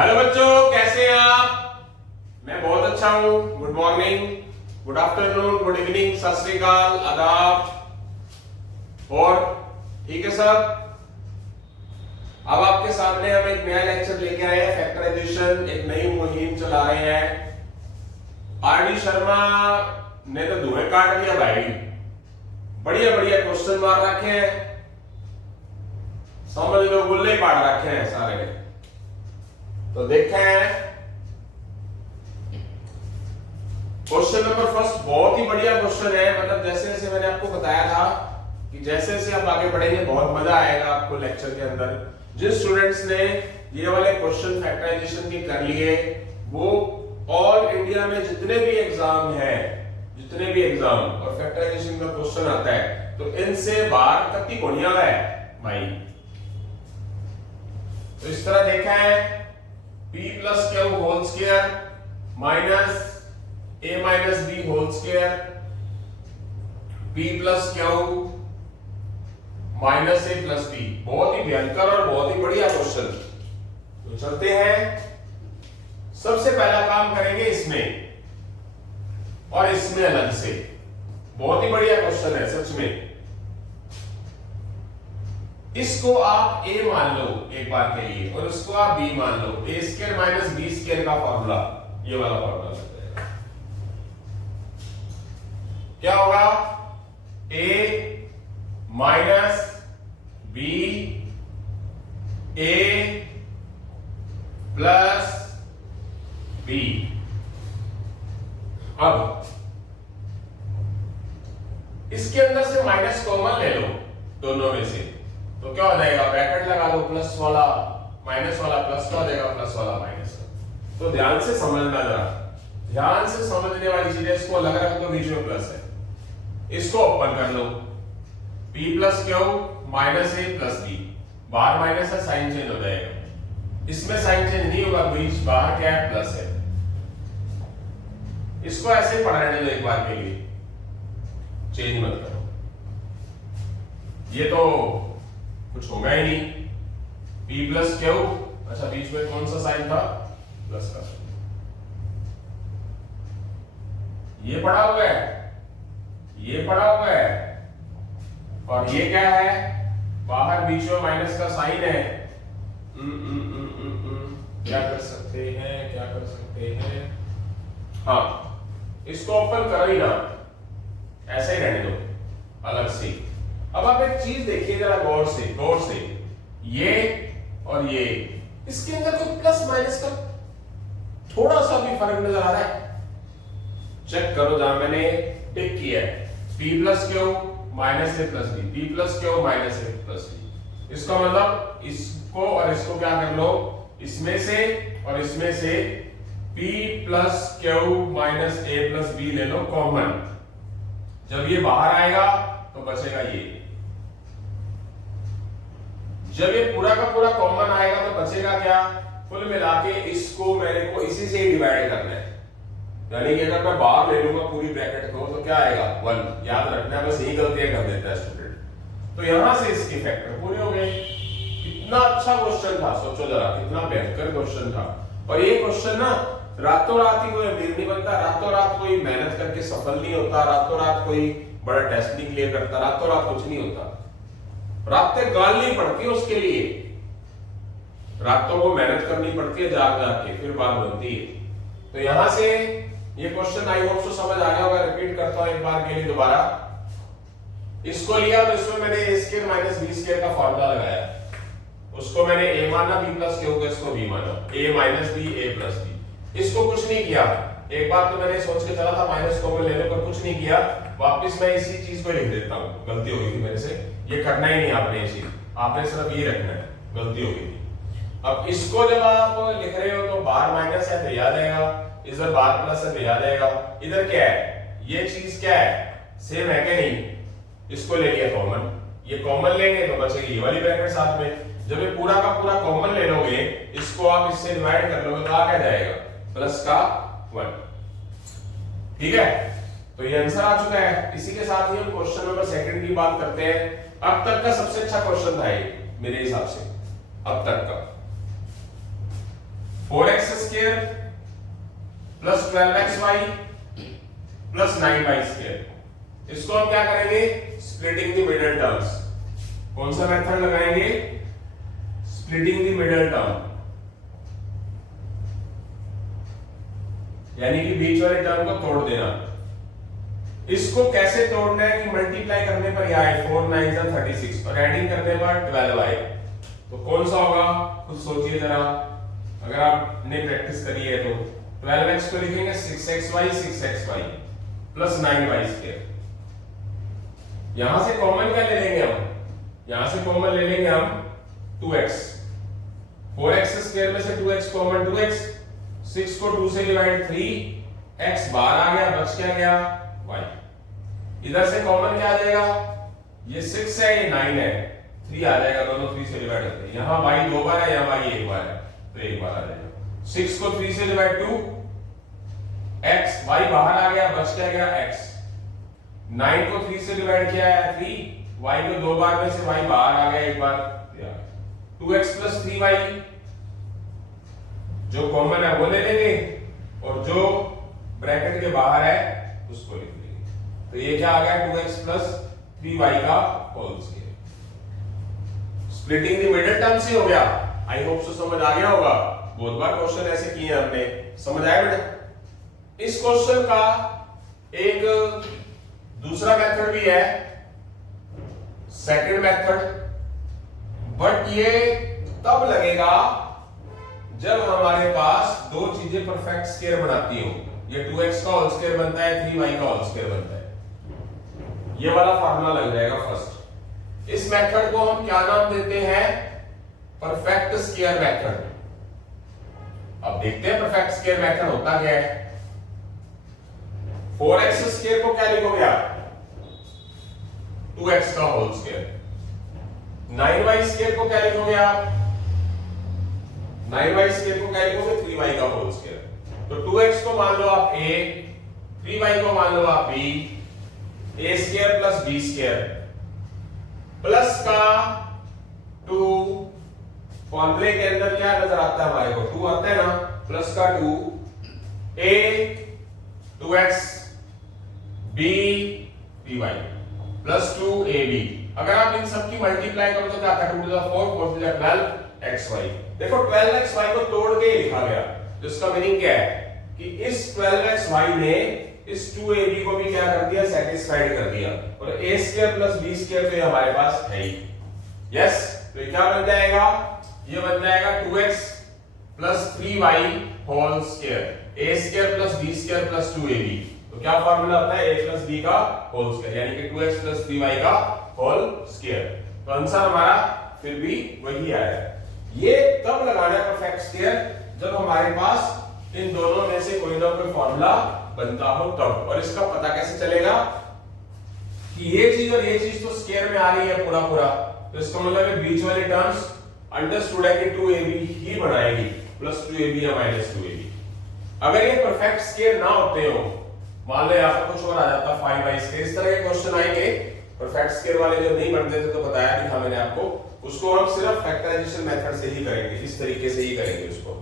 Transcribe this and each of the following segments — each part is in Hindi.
हेलो बच्चों, कैसे हैं आप? मैं बहुत अच्छा हूं। Good morning, good afternoon, good evening, सत श्री अकाल, आदाब। और ठीक है सर। अब आपके सामने हम एक नया लेक्चर लेके आए हैं, फैक्टराइजेशन, एक नई मुहिम चला रहे हैं। आरडी शर्मा ने तो धुएं काट दिया भाई, बढ़िया बढ़िया क्वेश्चन मार रखे हैं, समझ लो गुल्ले पाट रखे हैं सारे। तो देखें क्वेश्चन नंबर फर्स्ट, बहुत ही बढ़िया क्वेश्चन है। मतलब जैसे जैसे मैंने आपको बताया था कि जैसे जैसे आप आगे बढ़ेंगे बहुत मजा आएगा आपको लेक्चर के अंदर। जिन स्टूडेंट्स ने ये वाले क्वेश्चन फैक्टराइजेशन के कर लिए, वो ऑल इंडिया में जितने भी एग्जाम और फैक्टराइजेशन का क्वेश्चन आता है तो इनसे बाहर तक की कोनिया है भाई। तो इस तरह देखा है, p plus q whole square minus a minus b whole square, p plus q minus a plus b। बहुत ही भयंकर और बहुत ही बढ़िया क्वेश्चन। तो चलते हैं, सबसे पहला काम करेंगे इसमें और इसमें अलग से। बहुत ही बढ़िया क्वेश्चन है सच में। इसको आप a मान लो एक बार के लिए और उसको आप b मान लो। a square minus b square का फॉर्मूला, ये वाला फॉर्मूला लग जाएगा। क्या होगा? a minus b a plus b। अब इसके अंदर से माइनस कॉमन ले लो दोनों में से, तो क्या हो जाएगा? ब्रैकेट लगा लो, प्लस वाला माइनस वाला प्लस का हो जाएगा, प्लस वाला माइनस का। तो ध्यान से समझना, जरा ध्यान से समझने वाली चीज है। इसको अलग रख दो, बीच में प्लस है, इसको ओपन कर लो। p plus q minus a plus b, बाहर माइनस है, साइन चेंज हो जाएगा। इसमें साइन चेंज नहीं होगा, बीच बाहर क्या है? प्लस है। इसको ऐसे पढ़ने दो एक बार के लिए, चेंज मत करो। ये तो कुछ होगा ही नहीं। p प्लस क्यू, अच्छा बीच में कौन सा साइन था? प्लस का। ये पढ़ा हुआ है, ये पढ़ा हुआ है, और ये क्या है? बाहर बीच में माइनस का साइन है। क्या कर सकते हैं, क्या कर सकते हैं? हाँ, इसको ओपन करो ही ना, ऐसे ही रहने दो अलग से। अब आप एक चीज देखिए जरा गौर से, ये और ये, इसके अंदर कोई प्लस माइनस का थोड़ा सा भी फर्क नजर आ रहा है? चेक करो जहां मैंने टिक किया है, p plus q minus a plus b, p plus q minus a plus b। इसका मतलब इसको और इसको क्या कर लो, इसमें से और इसमें से p plus q minus a plus b ले लो कॉमन। जब ये बाहर आएगा तो बचेगा ये। जब ये पूरा का पूरा कॉमन आएगा तो बचेगा क्या? कुल मिला के इसको मेरे को इसी से ही डिवाइड करना है। यानी कि अगर मैं बाहर ले लूंगा पूरी ब्रैकेट को तो क्या आएगा? 1। याद रखना है, बस यही गलतियां कर देता है स्टूडेंट। तो यहां से इसके फैक्टर पूरे हो गए। कितना अच्छा क्वेश्चन था, सोचो जरा, कितना भयंकर क्वेश्चन था। और ये क्वेश्चन ना रातों रात ही कोई अमीर नहीं बनता, रातों रात कोई मेहनत करके सफल नहीं होता, रातों रात कोई बड़ा टेस्ट नहीं क्लियर करता, रातों रात कुछ नहीं होता। रातें गालनी पड़ती है उसके लिए, रातों को मेहनत करनी पड़ती है, जाग जाग के फिर बात बनती है। तो यहां से ये क्वेश्चन आई होप सो समझ आ गया होगा। रिपीट करता हूं एक बार के लिए दोबारा। इसको लिया तो इसमें मैंने a square minus b square का फॉर्मूला लगाया, उसको मैंने a माना, b प्लस क्यू को इसको b माना, a minus b a plus b। इसको कुछ नहीं किया, एक बार तो मैंने सोच के चला था माइनस कॉमन लेने पर, कुछ नहीं किया। वापस मैं इसी चीज को लिख देता हूं, गलती हो गई थी मेरे से, ये करना ही नहीं आपने, ये चीज आपने सिर्फ ये रखना है, गलती हो गई थी। अब इसको जब आप लिख रहे हो तो बाहर माइनस है तो याद आएगा, इधर बाहर प्लस है तो याद आएगा। इधर क्या है? ये चीज क्या है? सेम है कि नहीं? इसको ले लिया कॉमन, ये कॉमन लेंगे तो बचेगी ये वाली ब्रैकेट साथ में। जब ये पूरा का पूरा कॉमन ले लोगे, इसको आप इससे डिवाइड कर लोगे तो आ क्या जाएगा? प्लस का 1। ठीक है, तो ये आंसर आ चुका है। इसी के साथ ही हम क्वेश्चन नंबर 2 की बात करते हैं। अब तक का सबसे अच्छा क्वेश्चन था ये मेरे हिसाब से, अब तक का। 4x square plus 12xy plus 9y square. इसको हम क्या करेंगे, स्प्लिटिंग द मिडिल टर्म्स। कौन सा मेथड लगाएंगे, स्प्लिटिंग द मिडिल टर्म, यानी कि बीच वाले टर्म को तोड़ देना। इसको कैसे तोड़ना है कि मल्टीप्लाई करने पर यह आए 4 9 36 और एडिंग करने पर 12 आए, तो कौन सा होगा खुद सोचिए जरा। अगर आपने प्रैक्टिस करी है तो 12x को लिखेंगे 6xy प्लस 9y स्क्वायर। यहां से कॉमन क्या ले लेंगे हम, यहां से कॉमन ले लेंगे हम 2x, 4x स्क्वायर में से 2x कॉमन 2x, 6 को 2 से डिवाइड 3, x बाहर आ गया, बच क्या गया y। इधर से कॉमन क्या आ जाएगा, ये 6 है ये 9 है, 3 आ जाएगा, दोनों 3 से डिवाइड होते हैं। यहां y 2 बार है, यहां y 1 बार है, तो 1 बार आ जाएगा। 6 को 3 से डिवाइड 2, x y बाहर आ गया, बच क्या गया x। 9 को 3 से डिवाइड किया है 3, y को 2 बार में से y बाहर आ गया, 1 बार 2x प्लस 3y, जो कॉमन है वो ले लेंगे और जो ब्रैकेट के बाहर है उसको लिख लेंगे। तो ये क्या आ गया 2x प्लस 3y का whole square. Splitting the middle term से हो गया। आई होप सो समझ आ गया होगा, बहुत बार क्वेश्चन ऐसे किए हमने, समझ आया बेटा। इस क्वेश्चन का एक दूसरा मेथड भी है, सेकंड मेथड, बट ये तब लगेगा जब हमारे पास दो चीजें परफेक्ट स्क्वायर बनाती हो। ये 2x का होल स्क्वायर बनता है, 3y का होल स्क्वायर बनता है। ये वाला फार्मूला लग जाएगा फर्स्ट। इस मेथड को हम क्या नाम देते हैं, परफेक्ट स्क्वायर मेथड। अब देखते हैं परफेक्ट स्क्वायर मेथड होता क्या है। 4x स्क्वायर को क्या लिखोगे आप, 2x का होल स्क्वायर। 9y स्क्वायर को क्या लिखोगे आप, 9y स्क्वायर को क्या लिखोगे, 3y का होल स्क्वायर। तो 2x को मान लो आप a, 3y को मान लो आप b, a square plus b square plus का 2, फॉर्मूले के अंदर क्या नजर आता है हमारे को, 2 आता है ना, प्लस का 2 a 2x b 3y plus 2ab। अगर आप इन सब की मल्टीप्लाई करो तो क्या आता है, 2 to the 4, 4 to the 12xy। देखो 12xy को तोड़ के लिखा गया, तो इसका मीनिंग क्या है कि इस 12xy ने इस 2ab को भी क्या कर दिया, सेटिस्फाइड कर दिया। और a square plus b square तो हमारे पास है ही। यस, तो क्या बन जाएगा, ये बन जाएगा 2x plus 3y whole square, a square plus b square plus 2ab। तो क्या फार्मूला आता है, a प्लस b का होल स्क्वायर, यानी कि 2x प्लस 3y का होल स्क्वायर। तो आंसर हमारा फिर भी वही आया। ये तब लगाना है परफेक्ट स्क्वायर जब हमारे पास इन दोनों में से कोई ना कोई फॉर्मूला बनता हो तब। और इसका पता कैसे चलेगा कि ये चीज और ये चीज तो स्क्वायर में आ रही है पूरा पूरा, तो इसका मतलब है बीच वाली टर्म्स अंडरस्टूड है कि 2ab ही बनाएगी, प्लस 2ab या माइनस 2ab। अगर ये परफेक्ट स्क्वायर ना होते हो, मान लो यहां पर कुछ और आ जाता 5y स्क्वायर, इस तरह के क्वेश्चन आएंगे परफेक्ट स्क्वायर वाले जो नहीं बनते थे, तो बताया भी था मैंने आपको, उसको हम सिर्फ फैक्टराइजेशन मेथड से ही करेंगे, इस तरीके से ही करेंगे उसको।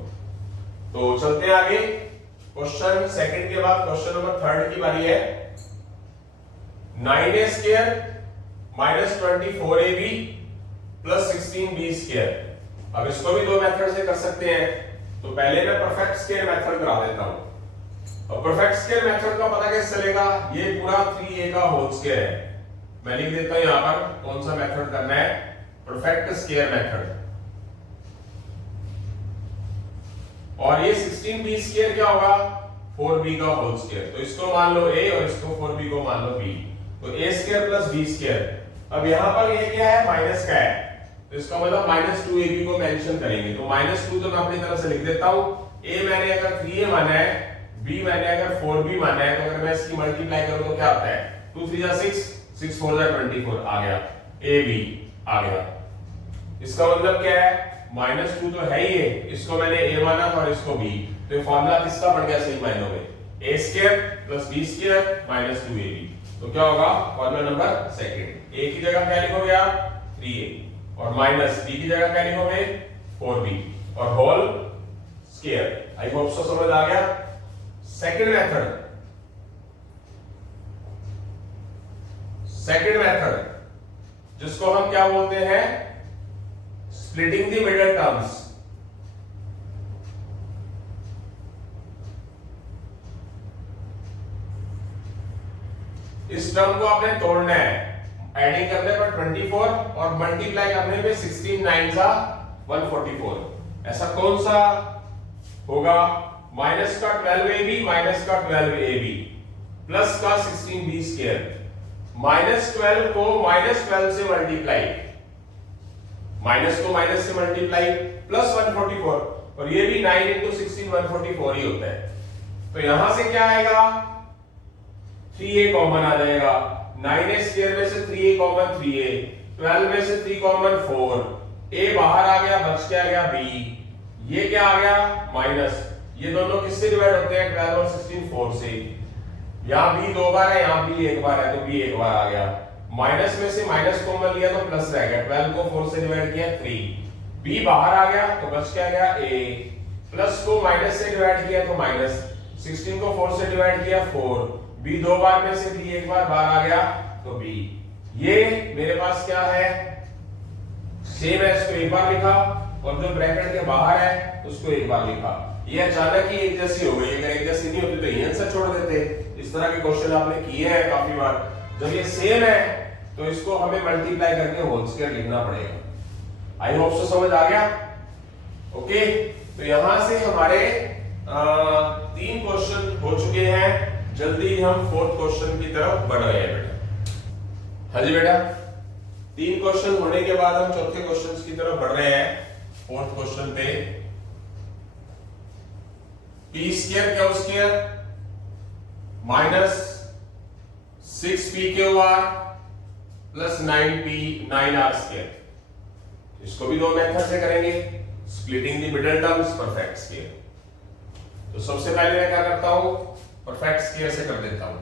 तो चलते हैं आगे, क्वेश्चन सेकंड के बाद क्वेश्चन नंबर थर्ड की बारी है। 9a square minus 24ab plus 16b square. अब इसको भी दो मेथड से कर सकते हैं, तो पहले मैं परफेक्ट स्क्वायर मेथड करा देता हूं। और परफेक्ट स्क्वायर मेथड का पता कैसे चलेगा, ये पूरा 3a का होल स्क्वायर है। मैं लिख देता हूं यहां पर कौन सा मेथड करना है, परफेक्ट स्क्वायर मेथड। और ये 16b स्क्वायर क्या होगा, 4b का होल स्क्वायर। तो इसको मान लो a और इसको 4b को मान लो b, तो a square plus b square. अब यहां पर ये क्या है, माइनस का है, तो इसका मतलब माइनस 2ab को मेंशन करेंगे। तो माइनस 2 तो मैं अपनी तरफ से लिख देता हूं। a मैंने अगर 3a माना है, b मैंने अगर 4b माना है, तो अगर मैं इसकी मल्टीप्लाई करूं तो क्या आता है, 2 3 जा 6, 6 4 जा 24 आ गया, ab आ गया। इसका मतलब क्या है, -2 तो है ही है, इसको मैंने a माना था और इसको b, तो ये फार्मूला किसका बन गया सही मायनों में, a square plus b square minus 2ab। तो क्या होगा, फार्मूला नंबर सेकंड। a की जगह क्या लिखोगे आप, 3a, और माइनस b की जगह क्या लिखोगे, 4b, और whole square. I hope so समझ आ गया। सेकंड मेथड जिसको हम क्या बोलते हैं, स्प्लिटिंग द मिडल टर्म्स। इस टर्म को आपने तोड़ना है, एडिंग करने पर 24 और मल्टीप्लाई करने पे 16 9 सा 144। ऐसा कौन सा होगा? माइनस का 12ab माइनस का 12ab प्लस का 16b स्क्वायर। माइनस 12 को माइनस 12 से मल्टीप्लाई, माइनस को माइनस से मल्टीप्लाई प्लस 144, और ये भी 9 इंटू 16 144 ही होता है। तो यहां से क्या आएगा? 3a कॉमन आ जाएगा। 9a स्क्वायर में से 3a कॉमन 3a, 12 में से 3 कॉमन 4, a बाहर आ गया, बच क्या गया b, ये क्या आ गया माइनस। ये दोनों किससे डिवाइड होते हैं? 12 और 16 4 से। यहाँ b 2 बार है, यहाँ b 1 बार है, तो b 1 बार आ गया। माइनस में से माइनस कॉमन लिया तो प्लस रह गया, 12 को 4 से डिवाइड किया 3, b बाहर आ गया तो बच क्या गया a, प्लस को माइनस से डिवाइड किया तो माइनस, 16 को 4 से डिवाइड किया 4, b 2 बार में से b 1 बार बाहर आ गया तो b। ये मेरे पास क्या है? सेम है, इसको एक बार लिखा, और जो ब्रैकेट के बाहर है उसको एक बार लिखा। ये अचानक ही एक जैसी हो गई, अगर एक जैसी नहीं होती तो ये आंसर छोड़ देते। इस तरह के क्वेश्चन आपने किए हैं काफी बार। जब ये सेम है तो इसको हमें मल्टीप्लाई करके होल स्क्वायर लिखना पड़ेगा। आई होप सो समझ आ गया। ओके, तो यहां से हमारे 3 क्वेश्चन हो चुके हैं। जल्दी हम 4th क्वेश्चन की तरफ बढ़ रहे हैं बेटा। हाँ जी बेटा, 3 क्वेश्चन होने के बाद हम चौथे क्वेश्चन की तरफ बढ़ रहे हैं। 4th क्वेश्चन पे p square Q square minus 6pqr plus 9r square. इसको भी 2 मेथड से करेंगे, splitting the middle terms, perfect square. तो सबसे पहले मैं क्या करता हूं? परफेक्ट स्क्वायर से कर देता हूं,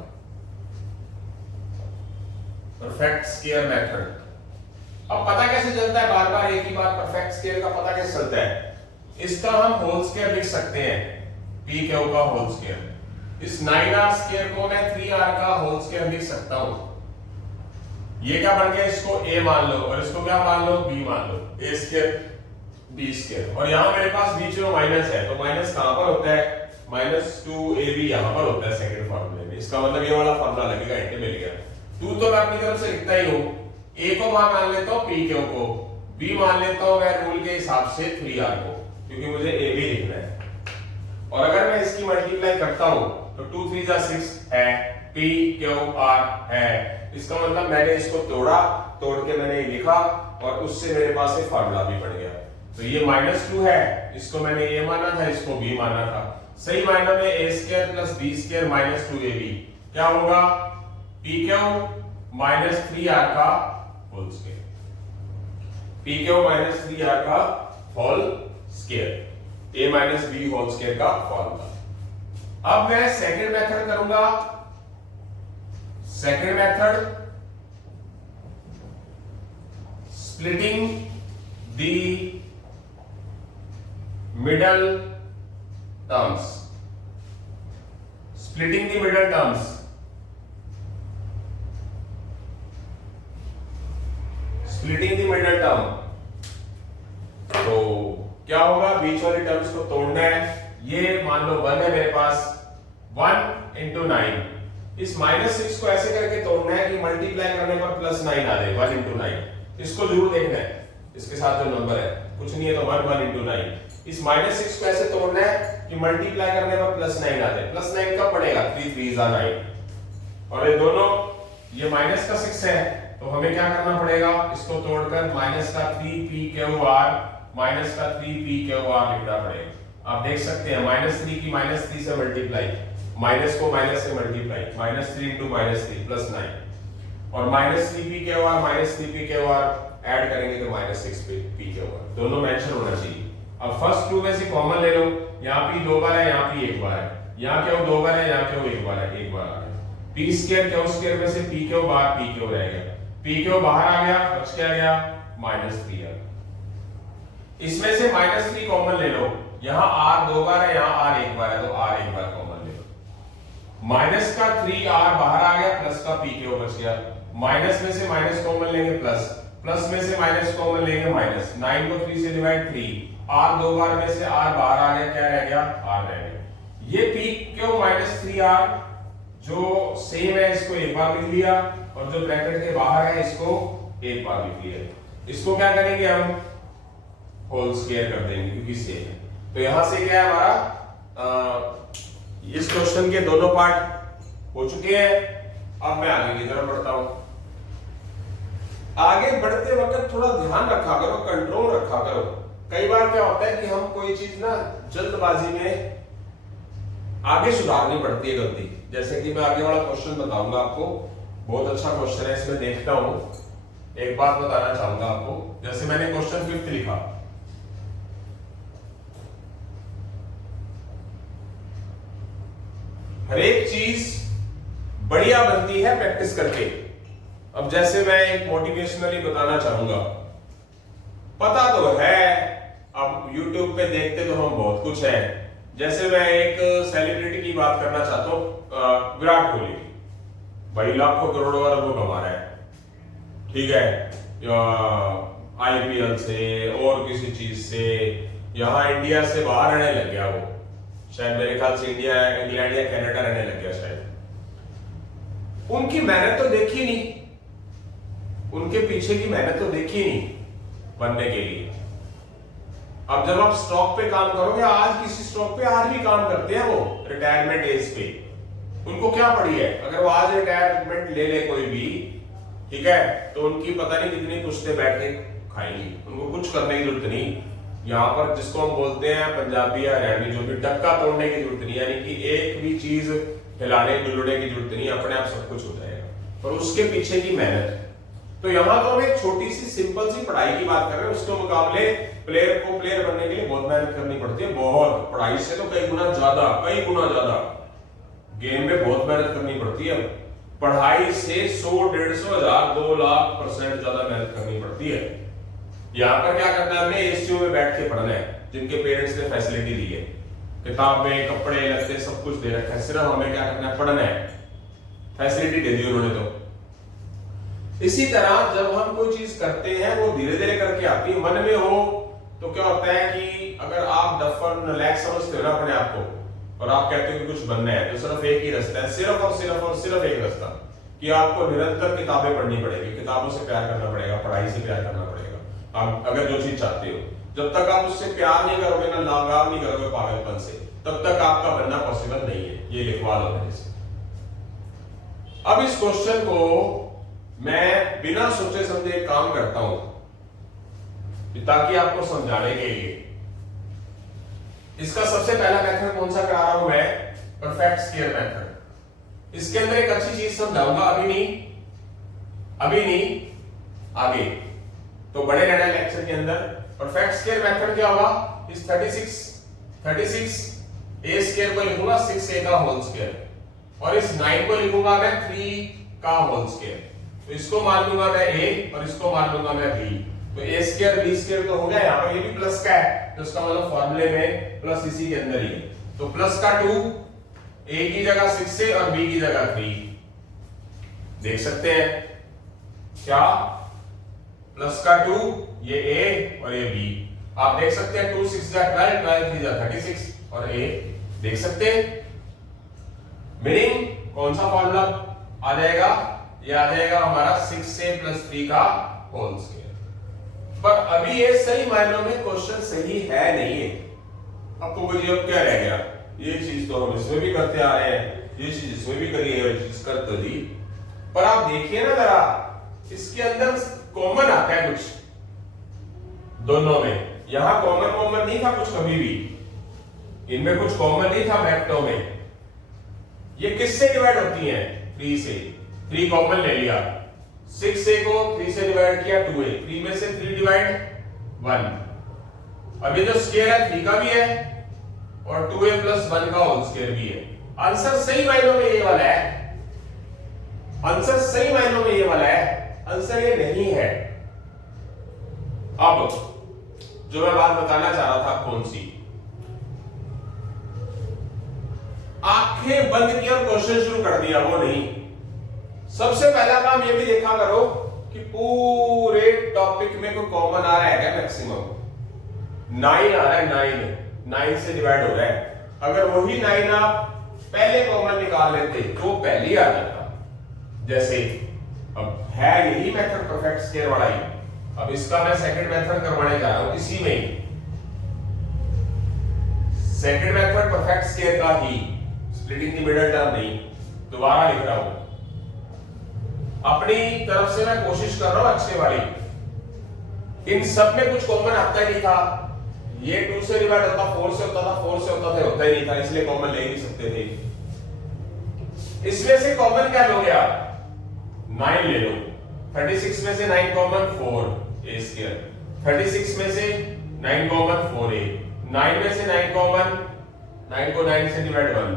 परफेक्ट स्क्वायर मेथड। अब पता कैसे चलता है, बार बार एक ही बात परफेक्ट स्क्वायर का पता कैसे चलता है? इसका हम होल स्क्वायर लिख सकते हैं, p क्यू का होल स्क्वायर। इस 9r स्क्वायर को मैं 3r का होल स्क्वायर लिख सकता हूं। ये क्या बन गया? इसको a मान लो और इसको क्या मान लो? b मान लो, a स्क्वायर b स्क्वायर। और यहां मेरे पास बीच में माइनस है, तो माइनस कहां पर होता है? -2ab यहां पर होता है सेकंड फार्मूले में। इसका मतलब ये वाला फार्मूला लगेगा, इंटे मिल गया। 2 तो मैं अपनी तरफ से लिखता ही हूं, a को मान लेता हूं p क्यू को, b मान लेता हूं मैं रूल के हिसाब से 3r को, क्योंकि मुझे a भी लिखना है। और अगर मैं इसकी मल्टीप्लाई करता हूं तो 2 3 जा 6 है, p q r है। इसका मतलब मैंने इसको तोड़ा, तोड़ के मैंने ये लिखा, और उससे मेरे पास एक फार्मूला भी बन गया। तो ये -2 है, इसको मैंने a माना था, इसको b माना था। सही मायने में a square plus b square minus 2ab क्या होगा? p q माइनस 3r का whole square, p q minus 3r का whole square, a minus b whole square का फॉर्मूला। अब मैं सेकंड मेथड करूंगा। Second method, splitting the middle terms, splitting the middle terms. Splitting the middle term, तो क्या होगा? बीच वाली टर्म्स को तोड़ना है। ये मान लो 1 है मेरे पास, 1 into 9। इस -6 को ऐसे करके तोड़ना है कि मल्टीप्लाई करने पर +9 आ जाए, 1 into 9। इसको जरूर देखना है, इसके साथ जो नंबर है, कुछ नहीं है तो 1 into 9। इस -6 को ऐसे तोड़ना है कि मल्टीप्लाई करने पर +9 आ जाए। +9 कब पड़ेगा? 3 3 9। और ये दोनों, ये माइनस का 6 है, तो हमें क्या करना पड़ेगा? इसको तोड़कर माइनस का 3pqr माइनस का 3pqr लिखना पड़ेगा। आप देख सकते हैं -3 की -3 से मल्टीप्लाई, माइनस को माइनस से मल्टीप्लाई, -3 into -3 +9, और -3pqr ऐड करेंगे तो -6pqr, दोनों मेंशन होना चाहिए। अब फर्स्ट 2 में से कॉमन ले लो, यहाँ p 2 बार है, यहाँ p 1 बार है, यहाँ क्यों 2 बार है, यहाँ क्यों 1 बार है, 1 बार आ गया। p स्क्वायर क्यू स्क्वायर में से p Q bar p Q रह गया, p क्यू बाहर आ गया, बच क्या गया? -3 आ गया। इसमें से -3 कॉमन ले लो, यहाँ r 2 बार है, यहाँ r 1 बार है, तो r 1 बार कॉमन ले लो। माइनस का 3r बाहर आ गया, प्लस का p क्यों बच गया। माइनस में से माइनस कॉमन लेंगे प्लस, प्लस में से माइनस कॉमन लेंगे माइनस। 9 को 3 से डिवाइड 3, r 2 बार में से r बाहर आ गया, क्या रह गया, r रह गया। ये p क्यों माइनस 3r, जो सेम है इसको एक बार लिख लिया, और जो ब्रैकेट के बाहर है इसको एक बार लिख लिया। इसको क्या करेंगे हम, होल स्क्वायर कर देंगे क्योंकि सेम है। तो यहां से क्या है हमारा, इस क्वेश्चन के दोनों पार्ट हो चुके हैं। अब मैं आगे की तरफ बढ़ता हूं। आगे बढ़ते वक्त थोड़ा ध्यान रखा करो, कंट्रोल रखा करो। कई बार क्या होता है कि हम कोई चीज ना जल्दबाजी में आगे सुधारनी पड़ती है गलती। जैसे कि मैं आगे वाला क्वेश्चन बताऊंगा आपको, बहुत अच्छा क्वेश्चन है, इसमें देखता हूं। एक बात बताना चाहूंगा आपको, जैसे मैंने क्वेश्चन 5 लिखा, हर एक चीज बढ़िया बनती है प्रैक्टिस करके। अब जैसे मैं एक मोटिवेशनली बताना चाहूंगा, पता तो है, अब YouTube पे देखते तो हम बहुत कुछ है। जैसे मैं एक सेलिब्रिटी की बात करना चाहता हूं, विराट कोहली, भाई लाखों करोड़ों अरबों कमा रहा है, ठीक है, IPL से और किसी चीज से, यहाँ इंडिया से बाहर रहने लग गया वो, शायद मेरे ख्याल से इंग्लैंड या कनाडा रहने लग गया शायद। उनकी मेहनत तो देखी नहीं, उनके पीछे की मेहनत तो देखी नहीं बनने के लिए। अब जब आप स्टॉक पे काम करोगे, आज किसी स्टॉक पे आज भी काम करते हैं वो रिटायरमेंट एज पे, उनको क्या पड़ी है, अगर वो आज रिटायरमेंट ले ले कोई भी, ठीक है, तो उनकी पता नहीं कितनी पुश्ते बैठ के खाएंगी, उनको कुछ करने की जरूरत नहीं। यहाँ पर जिसको हम बोलते हैं पंजाबी या हरियाणवी, जो भी डक्का तोड़ने की जरूरत नहीं, यानी कि एक भी चीज हिलाने डुलने की जरूरत नहीं, अपने आप सब कुछ हो जाएगा, पर उसके पीछे की मेहनत। तो यहाँ तो हम एक छोटी सी सिंपल सी पढ़ाई की बात कर रहे हैं, उसके मुकाबले प्लेयर को प्लेयर बनने के लिए बहुत मेहनत करनी पड़ती है, बहुत, पढ़ाई से तो कई गुना ज्यादा गेम में बहुत मेहनत करनी पड़ती है। पढ़ाई से 100, 150, 1000, 2 लाख% ज्यादा मेहनत करनी पड़ती है। यहाँ पर क्या करना है, हमने एसीयू में बैठ के पढ़ना है, जिनके पेरेंट्स ने फैसिलिटी दी है, किताबें, कपड़े, लत्ते सब कुछ दे रखा है, सिर्फ हमें क्या करना है, पढ़ना है, फैसिलिटी दे दी उन्होंने। तो इसी तरह जब हम कोई चीज करते हैं वो धीरे धीरे करके आती है, मन में हो तो क्या होता है कि अगर आप डफर नलायक समझते हो ना अपने आप को, और आप कहते हो कि कुछ बनना है, तो सिर्फ एक ही रास्ता है, सिर्फ एक रास्ता, कि आपको निरंतर किताबें पढ़नी पड़ेगी, किताबों से प्यार करना पड़ेगा, पढ़ाई से प्यार करना पड़ेगा। आप अगर जो चीज चाहते हो, जब तक आप उससे प्यार नहीं करोगे ना, लगाव नहीं करोगे पागलपन से, तब तक आपका बनना पॉसिबल नहीं है। ये लिखवा लो मेरे से। अब इस क्वेश्चन को मैं बिना सोचे समझे काम करता हूं, ताकि आपको समझाने के लिए। इसका सबसे पहला मेथड कौन सा करा रहा हूं मैं, परफेक्ट स्क्वायर मेथड। इसके अंदर एक अच्छी चीज समझाऊंगा, अभी नहीं आगे, तो बड़े रहना लेक्चर के अंदर। परफेक्ट स्क्वायर मेथड क्या होगा, इस 36 a स्क्वायर को लिखूंगा 6a का होल स्क्वायर, और इस 9 को लिखूंगा मैं 3 का होल स्क्वायर। तो इसको मान लूंगा मैं a और इसको मान लूंगा मैं b, तो a स्क्वायर b स्क्वायर तो हो गया। यहाँ पर ये भी प्लस का है, तो इसका मतलब फॉर्मूले में प्लस इसी के अंदर ही है। तो प्लस का 2, a की जगह 6 और b की जगह 3, देख सकते हैं क्या, प्लस का 2, ये a और ये b, आप देख सकते हैं 2 6 जा 12, 12 3 जा 36, और a देख सकते हैं। मीनिंग कौन सा फॉर्मूला आ जाएगा, ये आ जाएगा हमारा 6a + 3 का होल स्क्वायर। पर अभी ये सही मायनों में क्वेश्चन सही है नहीं है। आपको कोई अब क्या रह गया, ये चीज तो हम इसमें भी करते आ रहे हैं, ये चीज इसमें भी करी है, ये चीज कर तो दी, पर आप देखिए ना जरा, इसके अंदर कॉमन आता है कुछ दोनों में। यहां कॉमन नहीं था कुछ कभी भी, इनमें कुछ कॉमन नहीं था ब्रैकेटों में। ये किससे डिवाइड होती हैं, 3 से, 3 कॉमन ले लिया, 6a को 3 से डिवाइड किया 2a, 3 में से 3 डिवाइड 1। अब ये जो स्क्वायर है 3 का भी है और 2a + 1 का होल स्क्वायर भी है। आंसर सही मायनों में ये वाला है, आंसर सही मायनों में ये वाला है, आंसर ये नहीं है। अब जो मैं बात बताना चाह रहा था कौन सी, आंखें बंद की और क्वेश्चन शुरू कर दिया, वो नहीं। सबसे पहला काम ये भी देखा करो कि पूरे टॉपिक में कोई कॉमन आ रहा है क्या? मैक्सिमम 9 आ रहा है, 9 से डिवाइड हो रहा है। अगर वही 9 आप पहले कॉमन निकाल लेते तो पहले ही आ जाता। जैसे अब है यही मेथड परफेक्ट स्क्वायर वाला ही, अब इसका मैं सेकंड मेथड करवाने जा रहा हूं इसी में ही। सेकंड मेथड परफेक्ट स्क्वायर का ही, स्प्लिटिंग द मिडिल टर्म नहीं, दोबारा लिख रहा हूं। अपनी तरफ से मैं कोशिश कर रहा हूं अच्छे वाली। इन सब में कुछ कॉमन आता ही नहीं था। ये 2 से डिवाइड होता, 4 से होता था, 4 से होता था, होता ही नहीं था, इसलिए कॉमन ले नहीं सकते थे। इसमें से कॉमन क्या लोगे आप? 9 ले लो। 36 में से 9 कॉमन 4 ए स्क्वायर, 36 में से 9 कॉमन 4a, 9 में से 9 कॉमन, 9 को 9 से डिवाइड 1।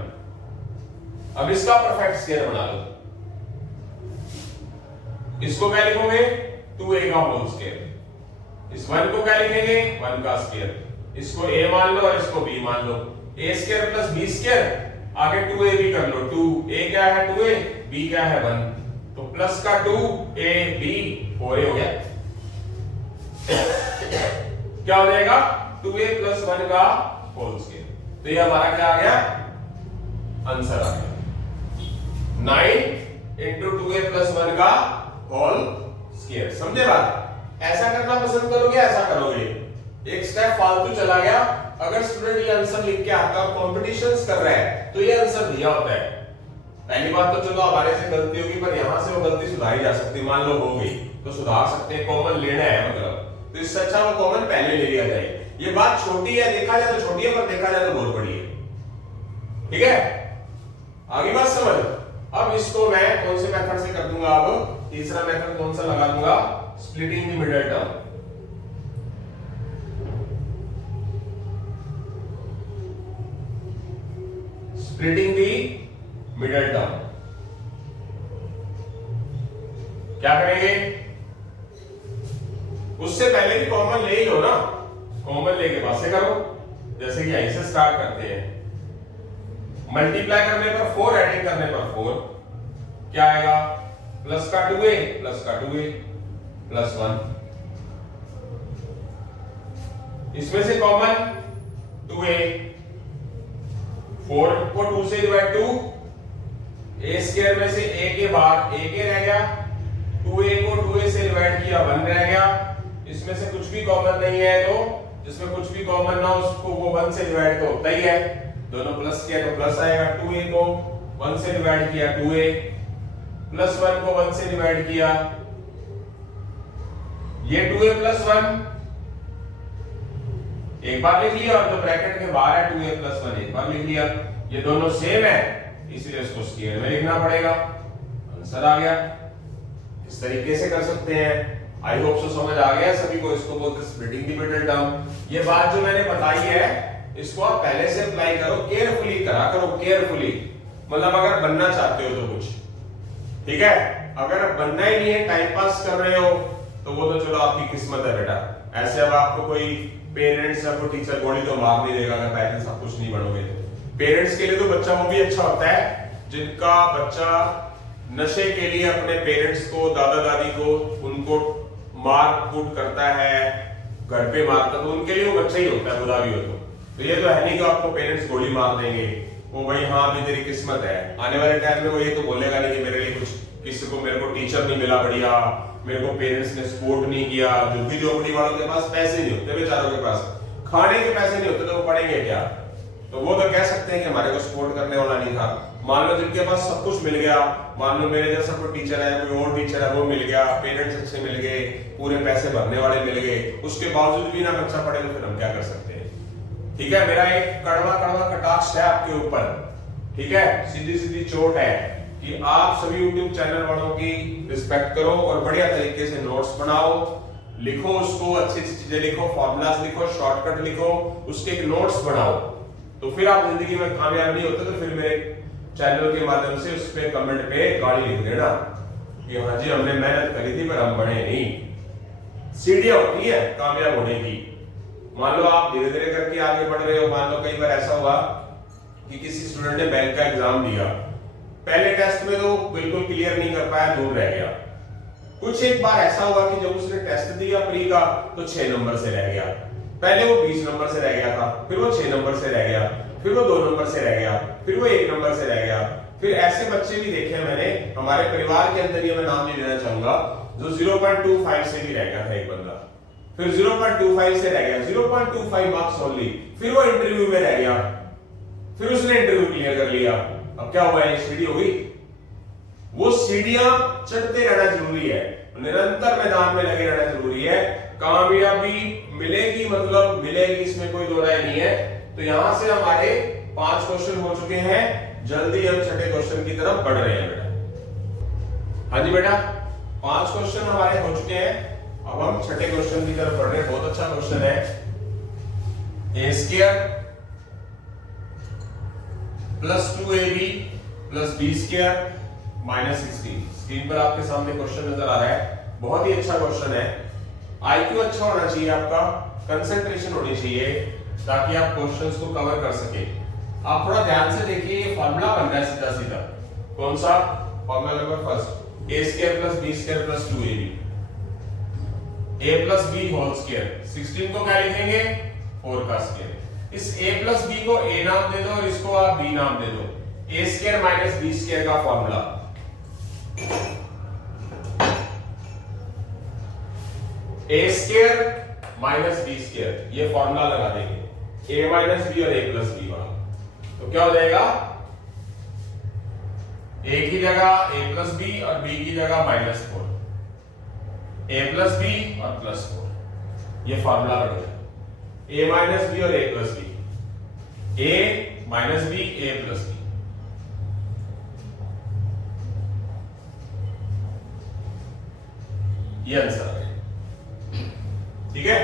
अब इसका परफेक्ट स्क्वायर बना लो। इसको क्या लिखोगे? 2a का होल स्क्वायर। इस 1 को क्या लिखेंगे? 1 का स्क्वायर। इसको a मान लो और इसको b मान लो। a square plus b square, आगे 2a भी कर लो। 2a क्या है? 2a, b क्या है? 1, तो प्लस का 2ab 4a हो गया। क्या हो जाएगा? 2a प्लस 1 का होल स्क्वायर। तो ये हमारा क्या आ गया? आंसर आ गया 9 इंटू 2a प्लस 1 का होल स्क्वायर। समझे बात? ऐसा करना पसंद करोगे, ऐसा करोगे? एक स्टेप फालतू चला गया। अगर स्टूडेंट ये आंसर लिख के आता है, कॉम्पिटिशंस कर रहा है, तो ये आंसर दिया होता है। पहली बात तो चलो हमारे से गलती होगी, पर यहां से वो गलती सुधारी जा सकती है। मान लो हो गई तो सुधार सकते हैं। कॉमन लेना है मतलब, तो इससे अच्छा वो कॉमन पहले ले लिया जाए। ये बात छोटी है, देखा जाए तो छोटी है, पर देखा जाए तो बहुत बड़ी है। ठीक है, आगे बात समझ। अब इसको मैं कौन से मेथड से कर दूंगा? अब तीसरा मेथड कौन सा लगा दूंगा? Splitting the middle term. Splitting the middle term क्या करेंगे? उससे पहले भी कॉमन ले ही लो ना। कॉमन लेके पास से करो। जैसे कि यहीं से स्टार्ट करते हैं। मल्टीप्लाई करने पर 4, एडिंग करने पर 4, क्या आएगा? प्लस का 2a प्लस का 2a प्लस 1। इसमें से कॉमन 2a, 4 को 2 से डिवाइड 2, a स्क्वायर में से a के बाद a के रह गया, 2a को 2a से डिवाइड किया 1 रह गया। इसमें से कुछ भी कॉमन नहीं है, तो जिसमें कुछ भी कॉमन ना उसको वो 1 से डिवाइड तो होता ही है। दोनों प्लस किया तो प्लस आएगा। 2a को 1 से डिवाइड किया 2a, प्लस 1 को 1 से डिवाइड किया, ये 2a प्लस 1 एक बार लिख लिया, और जो ब्रैकेट के बाहर है 2a प्लस 1 एक बार लिख लिया। ये दोनों सेम है, इसलिए इसको स्क्वायर में लिखना पड़ेगा। आंसर आ गया। इस तरीके से कर सकते हैं। आई होप सो समझ आ गया सभी को। इसको बोलते हैं स्प्लिटिंग द मिडिल टर्म। ये बात जो मैंने बताई है, इसको आप पहले से अप्लाई करो, केयरफुली करा करो, केयरफुली। मतलब अगर बनना चाहते हो तो कुछ, ठीक है। अगर बनना ही नहीं है, टाइम पास कर रहे हो, तो वो तो चलो आपकी किस्मत है बेटा। ऐसे अब आपको कोई पेरेंट्स या कोई टीचर गोली तो मार नहीं देगा अगर पेरेंट्स आप कुछ नहीं बनोगे तो। पेरेंट्स के लिए तो बच्चा वो भी अच्छा होता है जिनका बच्चा नशे के लिए अपने पेरेंट्स को, दादा दादी को, उनको मार कूट करता है, घर पे मारता, तो उनके लिए वो बच्चा ही होता है, बुरा भी हो तो ये तो है नहीं कि आपको पेरेंट्स गोली मार देंगे। वो भाई हाँ भी तेरी किस्मत है। आने वाले टाइम में वो ये तो बोलेगा नहीं कि मेरे लिए कुछ, किसी को मेरे को टीचर नहीं मिला बढ़िया, मेरे को पेरेंट्स ने सपोर्ट नहीं किया। झुग्गी झोपड़ी वालों के पास पैसे नहीं होते, बेचारों के पास खाने के पैसे नहीं होते, तो वो पढ़ेंगे क्या? तो वो तो कह सकते हैं कि हमारे को सपोर्ट करने वाला नहीं था। मान लो जिनके पास सब कुछ मिल गया, मान लो मेरे जैसा कोई टीचर है, कोई और टीचर है, वो मिल गया, पेरेंट्स अच्छे मिल गए, पूरे पैसे भरने वाले मिल गए, उसके बावजूद भी ना बच्चा पढ़े, तो फिर हम क्या कर सकते हैं? ठीक है, मेरा एक कड़वा कड़वा कटाक्ष है आपके ऊपर, ठीक है, सीधी सीधी चोट है कि आप सभी YouTube चैनल वालों की रिस्पेक्ट करो और बढ़िया तरीके से नोट्स बनाओ, लिखो, उसको अच्छी अच्छी चीजें लिखो, फॉर्मूलाज लिखो, शॉर्टकट लिखो, उसके एक नोट्स बनाओ। तो फिर आप जिंदगी में कामयाब नहीं होते, तो फिर मेरे चैनल के माध्यम से उस पे कमेंट पे गाली लिख देना कि हाँ जी हमने मेहनत करी थी पर हम बढ़े नहीं। सीढ़ियां होती है कामयाब होने की। मान लो आप धीरे धीरे करके आगे बढ़ रहे हो, मान लो कई बार ऐसा हुआ कि किसी स्टूडेंट ने बैंक का एग्जाम दिया, पहले टेस्ट में तो बिल्कुल क्लियर नहीं कर पाया, दूर रह गया। कुछ एक बार ऐसा हुआ कि जब उसने टेस्ट दिया प्री का तो 6 नंबर से रह गया। पहले वो 20 नंबर से रह गया था, फिर वो 6 नंबर से रह गया, फिर वो 2 नंबर से रह गया, फिर वो 1 नंबर से रह गया। फिर ऐसे बच्चे भी देखे मैंने हमारे परिवार के अंदर, ये मैं नाम नहीं लेना चाहूंगा, जो 0.25 से भी रह गया था एक बंदा, फिर 0.25 से रह गया, 0.25 मार्क्स ओनली, फिर वो इंटरव्यू में रह गया, फिर उसने इंटरव्यू क्लियर कर लिया। अब क्या हुआ, एक सीढ़ी हो गई। वो सीढ़ियां चढ़ते रहना जरूरी है, निरंतर मैदान में लगे रहना जरूरी है। कामयाबी मिलेगी, मतलब मिलेगी, इसमें कोई दो राय नहीं है। तो यहां से हमारे 5 क्वेश्चन हो चुके हैं, जल्दी हम छठे क्वेश्चन की तरफ बढ़ रहे हैं बेटा। हाँ जी बेटा, 5 क्वेश्चन हमारे हो चुके हैं, अब हम छठे क्वेश्चन की तरफ बढ़ रहे हैं। बहुत अच्छा क्वेश्चन है। A square plus 2ab plus B square minus 16। Screen पर आपके सामने क्वेश्चन नजर आ रहा है, बहुत ही अच्छा क्वेश्चन है। आईक्यू अच्छा होना चाहिए आपका, कंसंट्रेशन होनी चाहिए ताकि आप क्वेश्चंस को कवर कर सके। आप थोड़ा ध्यान से देखिए, ये फार्मूला बन रहा है सीधा सीधा। कौन सा formula? Number first, A square plus B square plus 2ab, a plus B whole square. 16 को क्या लिखेंगे? 4 का स्क्वायर। इस a प्लस b को a नाम दे दो और इसको आप b नाम दे दो। a square minus b square का formula, a square minus b square, ये फार्मूला लगा देंगे, a माइनस b और a प्लस b वाला। तो क्या हो जाएगा? a की जगह a प्लस b और b की जगह माइनस 4, a प्लस b और प्लस 4, ये फार्मूला बनेगा। a माइनस b और a plus b, a minus b a plus b। ये आंसर है, ठीक है।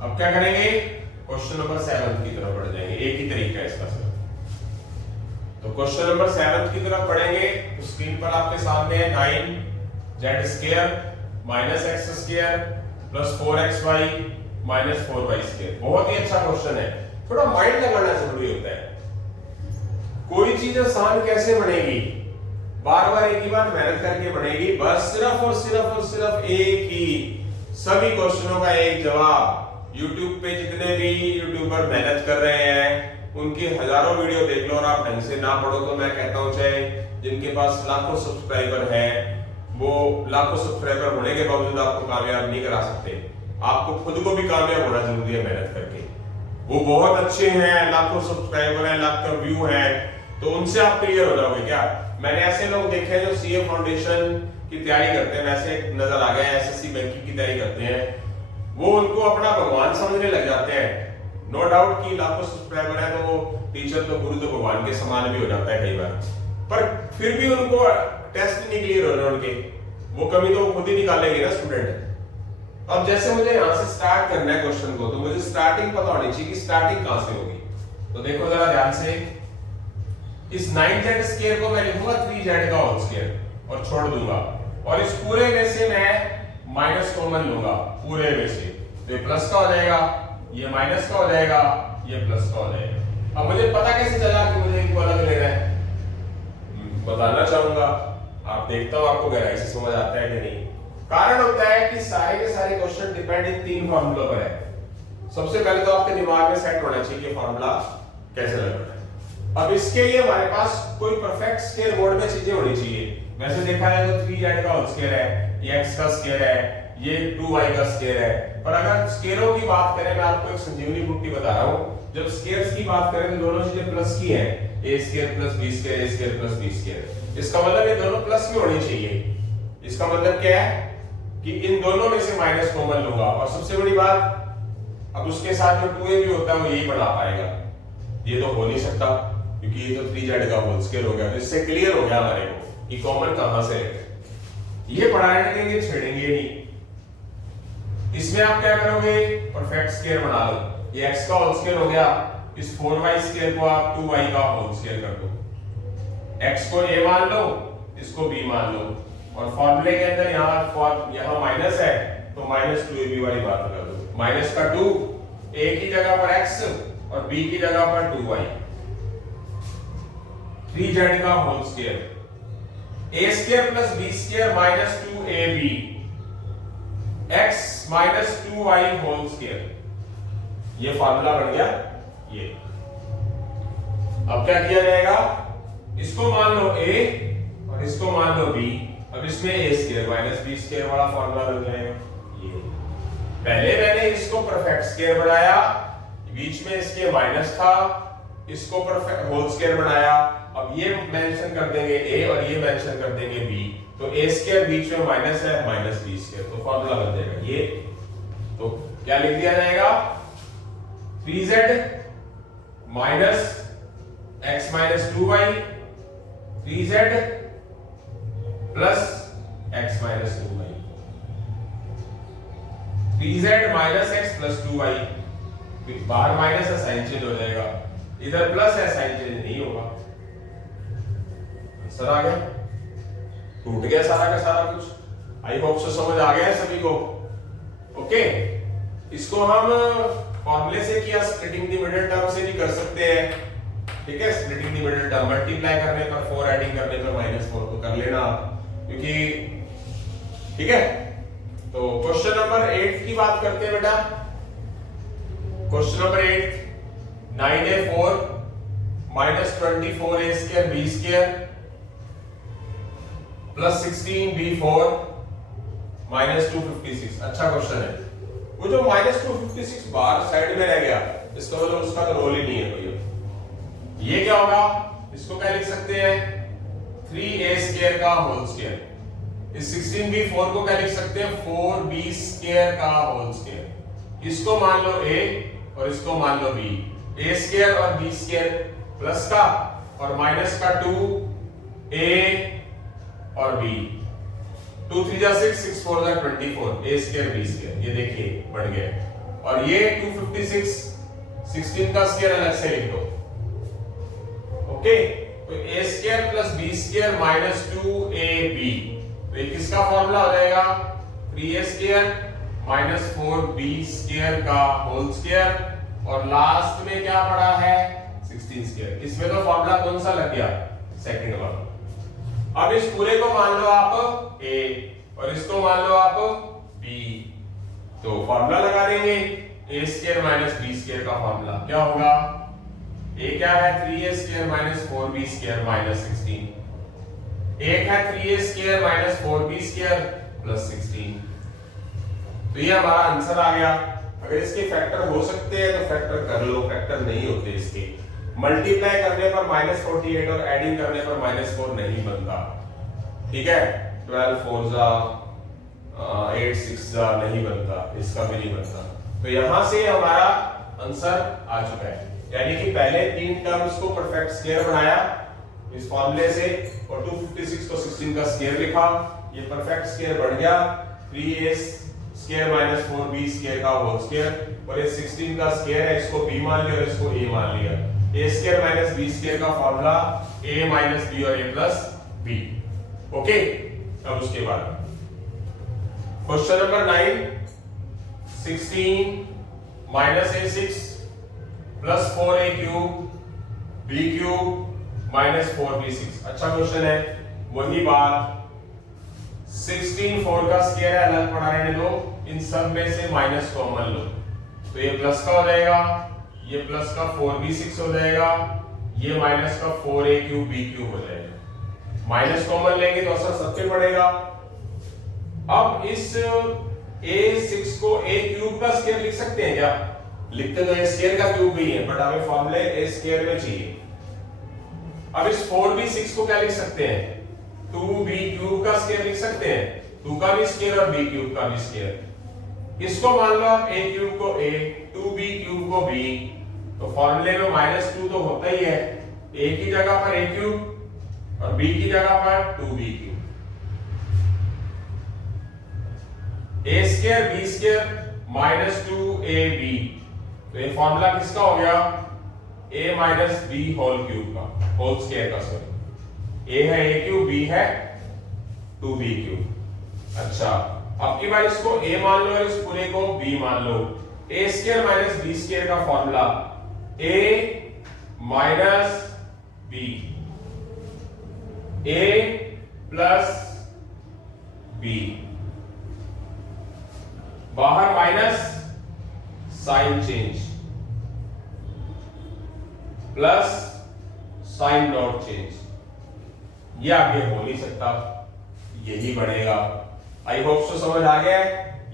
अब क्या करेंगे? क्वेश्चन नंबर 7 की तरफ बढ़ जाएंगे, एक ही तरीका है इसका सर। तो क्वेश्चन नंबर 7 की तरफ बढ़ेंगे तो स्क्रीन पर आपके सामने है 9z square minus x square plus 4xy minus 4y square. बहुत ही अच्छा क्वेश्चन है, थोड़ा माइंड लगाना जरूरी होता है। कोई चीज आसान कैसे बनेगी? बार बार एक ही बार मेहनत करके बनेगी, बस सिर्फ और सिर्फ एक ही, सभी क्वेश्चनों का एक जवाब। YouTube पे जितने भी यूट्यूबर मेहनत कर रहे हैं उनकी हजारों वीडियो देख लो और आप ढंग से ना पढ़ो तो मैं कहता हूं, चाहे जिनके पास लाखों सब्सक्राइबर हैं वो लाखों सब्सक्राइबर होने के बावजूद आपको कामयाब नहीं करा सकते। आपको खुद को भी कामयाब होना जरूरी है मेहनत करके। वो बहुत अच्छे हैं, लाखों सब्सक्राइबर हैं, लाख का व्यू है, तो उनसे आप क्लियर हो जाओगे क्या? मैंने ऐसे लोग देखे हैं जो सीए फाउंडेशन की तैयारी करते हैं, वैसे नजर आ गए, एसएससी बैंकिंग की तैयारी करते हैं, वो उनको अपना भगवान समझने लग जाते हैं। नो डाउट कि लाखों सब्सक्राइबर है तो वो टीचर तो गुरु तो भगवान के समान भी हो जाता है कई बार, पर फिर भी उनको टेस्ट नहीं क्लियर हो रहे उनके, वो कमी तो खुद ही निकालेंगे ना स्टूडेंट। अब जैसे मुझे यहाँ से स्टार्ट करना है क्वेश्चन को, तो मुझे स्टार्टिंग पता होनी चाहिए कि स्टार्टिंग कहां से होगी। तो देखो जरा ध्यान से, इस 9z स्क्वायर को मैं लिखूंगा 3z का होल स्क्वायर और छोड़ दूंगा, और इस पूरे में से मैं माइनस कॉमन लूंगा पूरे में से, तो ये प्लस का हो जाएगा, ये माइनस का हो जाएगा, ये प्लस का हो जाएगा। अब मुझे पता कैसे चला कि मुझे इनको अलग लेना है? बताना चाहूंगा, आप देखता हूं आपको गहराई से समझ आता है कि नहीं। कारण होता है कि सारे के सारे क्वेश्चन डिपेंड इन 3 फार्मूला पर है। सबसे पहले तो आपके दिमाग में सेट होना चाहिए कि फार्मूला कैसे लगाना है। अब इसके लिए हमारे पास कोई परफेक्ट स्क्वायर बोर्ड में चीजें होनी चाहिए। वैसे देखा है तो 3z का होल स्क्वायर है, ये x का स्क्वायर है, ये 2y का स्क्वायर है, पर अगर स्क्वायरों की बात करें, मैं आपको एक संजीवनी बुट्टी बता रहा हूं, जब स्क्वायर्स की बात करें तो दोनों चीजें प्लस की हैं, a square plus b square, a square plus b square. इसका मतलब ये दोनों प्लस में होनी चाहिए। इसका मतलब क्या है कि इन दोनों में से माइनस कॉमन लूंगा, और सबसे बड़ी बात, अब उसके साथ जो 2a भी होता है वो यही बना पाएगा, ये तो हो नहीं सकता क्योंकि ये तो 3z का होल स्क्वायर हो गया। तो इससे क्लियर हो गया हमारे को कि कॉमन कहां से है। ये पढ़ाने के लिए छेड़ेंगे नहीं। इसमें आप क्या करोगे? परफेक्ट स्क्वायर बना लो। ये x का होल स्क्वायर हो गया, इस 4y स्क्वायर को आप 2y का होल स्क्वायर कर दो। x को a मान लो, इसको b मान लो, और फॉर्मूले के अंदर यहां माइनस है तो माइनस 2ab वाली बात कर दो। माइनस का 2, a की जगह पर x और b की जगह पर 2y। 3z का whole square, a square plus b square minus 2ab x minus 2y whole square. ये फार्मूला बन गया ये। अब क्या किया जाएगा, इसको मान लो a और इसको मान लो b। अब इसमें a square minus b square वाला फार्मूला बन जाएगा ये। पहले मैंने इसको परफेक्ट स्क्वायर बनाया, बीच में इसके माइनस था, इसको परफेक्ट होल स्क्वायर बनाया। अब ये मेंशन कर देंगे a और ये मेंशन कर देंगे b, तो a स्क्वायर बीच में माइनस है, माइनस b स्क्वायर, तो फार्मूला बन जाएगा ये। तो क्या लिख दिया जाएगा, 3z minus x minus 2y, 3z plus x minus 2y, 3z minus x plus 2y। बाहर माइनस है, साइन चेंज हो जाएगा, इधर प्लस है, साइन चेंज नहीं होगा। आंसर आ गया, टूट गया सारा का सारा कुछ। आई होप सो समझ आ गया है सभी को। ओके, इसको हम फॉर्मूले से किया, स्प्लिटिंग द मिडिल टर्म से भी कर सकते हैं। ठीक है, splitting the middle term multiply करने पर 4 ऐडिंग करने पर -4 तो कर लेना आप, क्योंकि ठीक है। तो क्वेश्चन नंबर 8 की बात करते हैं बेटा। Question number 8, 9a4 minus 24a square b square plus 16b4 minus 256। अच्छा क्वेश्चन है। वो जो माइनस 256 बाहर साइड में रह गया, इसका मतलब उसका तो रोल ही नहीं है कोई। ये क्या होगा, इसको क्या लिख सकते हैं, 3a स्क्वायर का होल स्क्वायर। इस 16b4 को क्या लिख सकते हैं, 4b स्क्वायर का होल स्क्वायर। इसको मान लो a और इसको मान लो b। a स्क्वायर और b स्क्वायर प्लस का और माइनस का 2a और b, 2 3 जा 6, 6 4 जा 24, a स्क्वायर b स्क्वायर। ये देखिए बढ़ गया। और ये 256 16 का स्क्वायर अलग से लिख दो। ओके, तो a square plus b square minus 2ab, तो ये किसका फॉर्मूला हो जाएगा, 3a square minus 4b square का होल स्क्वायर, और लास्ट में क्या पड़ा है, 16 स्क्वायर। इसमें तो फॉर्मूला कौन सा लग गया, सेकंड वाला। अब इस पूरे को मान लो आप a और इसको मान लो आप b, तो फॉर्मूला लगा देंगे, a square minus b square का फॉर्मूला क्या होगा, a क्या है, 3a square minus 4b square minus 16, एक है 3a square minus 4b square plus 16। तो ये हमारा आंसर आ गया। अगर इसके फैक्टर हो सकते हैं तो फैक्टर कर लो, फैक्टर नहीं होते इसके। मल्टीप्लाई करने पर -48 और एडिंग करने पर -4 नहीं बनता। ठीक है, 12 4 जा 8 6 जा नहीं बनता, इसका भी नहीं बनता। तो यहां से हमारा आंसर आ चुका है, यानी कि पहले 3 टर्म्स को परफेक्ट स्क्वायर बनाया इस फॉर्मूले से, और 256 को 16 का स्क्वायर लिखा, ये परफेक्ट स्क्वायर बन गया 3a square minus 4b square का होल स्क्वायर, और ये 16 का स्क्वायर है, इसको b मान लिया और इसको a मान लिया। a square minus b square का फॉर्मूला a माइनस b और a प्लस b। ओके, अब उसके बाद question number 9, 16 minus a6 plus 4a cube b cube minus 4b6। अच्छा क्वेश्चन है। वही बात, 16 4 का स्क्वायर है, अलग पड़ा रहने दो, इन सब में से माइनस कॉमन लो, तो ये प्लस का हो जाएगा, ये प्लस का 4b6 हो जाएगा, ये माइनस का 4a क्यूब b क्यूब हो जाएगा। माइनस कॉमन लेंगे तो असर सब पे पड़ेगा। अब इस a6 को a क्यूब का स्क्वायर लिख सकते हैं क्या, लिखते तो a स्क्वायर का क्यूब भी है, बट हमें फॉर्मूले a स्क्वायर में चाहिए। अब इस 4b6 को क्या लिख सकते हैं, 2b क्यूब का स्क्वायर लिख सकते हैं, 2 का भी स्क्वायर और b क्यूब का भी स्क्वायर। इसको मान लो आप a क्यूब को a, 2b क्यूब को b, तो फॉर्मूले में -2 तो होता ही है, a की जगह पर a क्यूब और b की जगह पर 2b cube. a square b square -2ab, तो ये फॉर्मूला किसका हो गया, a minus b whole cube का, होल स्क्वायर का, सॉरी। a है a क्यूब, b है 2b क्यूब। अच्छा, अब की बार इसको a मान लो और इस पूरे को b मान लो। a square minus b square का formula a minus b A plus B, बाहर minus sign change plus sign dot change, ये आगे हो नहीं सकता, यही बढ़ेगा। आई होप सो समझ आ गया।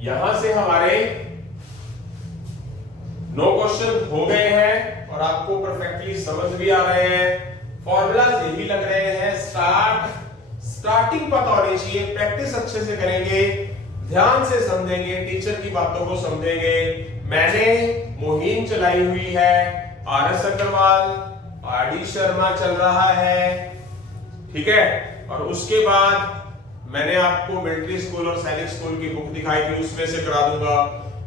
यहां से हमारे 9 क्वेश्चन हो गए हैं और आपको परफेक्टली समझ भी आ रहे हैं, फॉर्मूलाज यही लग रहे हैं। स्टार्टिंग पता होनी चाहिए, प्रैक्टिस अच्छे से करेंगे, ध्यान से समझेंगे, टीचर की बातों को समझेंगे। मैंने मुहिम चलाई हुई है, RS अग्रवाल, RD शर्मा चल रहा है, ठीक है। और उसके बाद मैंने आपको मिलिट्री स्कूल और सैनिक स्कूल की बुक दिखाई थी, उसमें से करा दूंगा।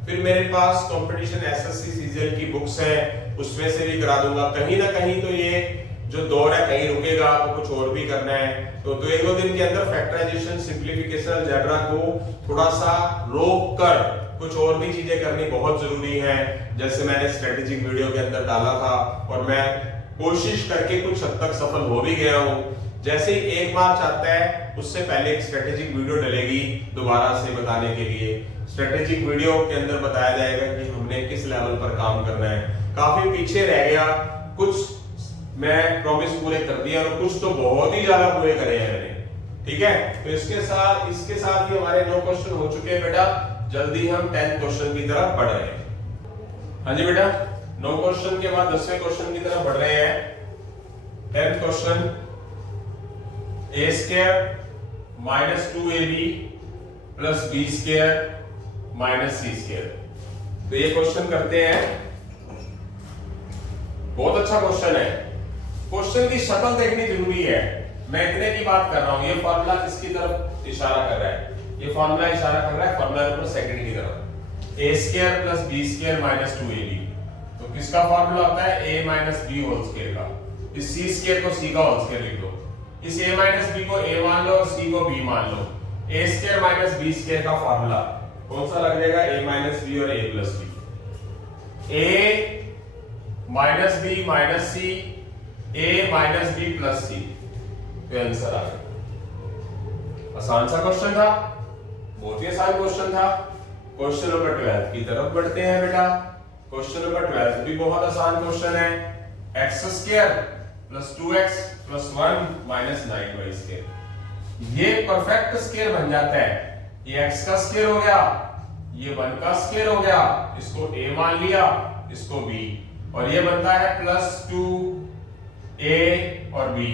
फिर मेरे पास कंपटीशन SSC CGL की बुक्स हैं, उसमें से भी करा दूंगा। कहीं ना कहीं तो ये जो दौर है कहीं रुकेगा, तो कुछ और भी करना है। तो 1-2 दिन के अंदर फैक्टराइजेशन, सिंप्लीफिकेशन, अलजेब्रा को थोड़ा सा रोक कर कुछ और भी चीजें करनी बहुत जरूरी है। जैसे मैंने स्ट्रेटेजिक वीडियो के अंदर डाला था और मैं कोशिश करके कुछ हद तक सफल हो भी गया हूं। जैसे ही 1 मार्च आता है उससे पहले एक स्ट्रेटेजिक वीडियो डलेगी दोबारा से बताने के लिए। स्ट्रेटेजिक वीडियो के अंदर बताया जाएगा कि हमने किस लेवल पर काम करना है। काफी पीछे रह गया, कुछ मैं प्रॉमिस पूरे कर दिया और कुछ तो बहुत ही ज्यादा पूरे करे हैं मैंने, ठीक है। तो इसके साथ ही हमारे 9 क्वेश्चन हो चुके हैं बेटा। जल्दी हम 10th क्वेश्चन की तरफ बढ़ रहे हैं। हाँ जी बेटा, 9 क्वेश्चन के बाद 10वें क्वेश्चन की तरफ बढ़ रहे हैं। 10th question, a square minus 2ab plus b square minus c square. तो ये क्वेश्चन करते हैं, बहुत अच्छा क्वेश्चन है। क्वेश्चन की शक्ल देखनी जरूरी है। मैं इतने की बात कर रहा हूं, ये फॉर्मूला किसकी तरफ इशारा कर रहा है? ये फॉर्मूला इशारा कर रहा है फॉर्मूला नंबर सेकंड की तरफ, a square plus b square minus 2ab। तो किसका फॉर्मूला होता है? a minus b whole square का। इस c स्क्वायर को c का होल स्क्वायर लिख दो, इस a माइनस b को a मान लो और c को b मान लो। a square minus b square का फॉर्मूला कौन सा लग जाएगा? a माइनस b और a plus b। a minus b minus c, a minus b plus c। तो आंसर आ गया। आसान सा क्वेश्चन था, बहुत ही आसान क्वेश्चन था। क्वेश्चन नंबर 12 की तरफ बढ़ते हैं बेटा। क्वेश्चन नंबर 12 भी बहुत आसान क्वेश्चन है। x square plus 2x plus 1 minus 9y square. ये परफेक्ट स्क्वायर बन जाता है। ये x का स्क्वायर हो गया, ये 1 का स्क्वायर हो गया, इसको a मान लिया, इसको b, और ये बनता है प्लस 2a और b।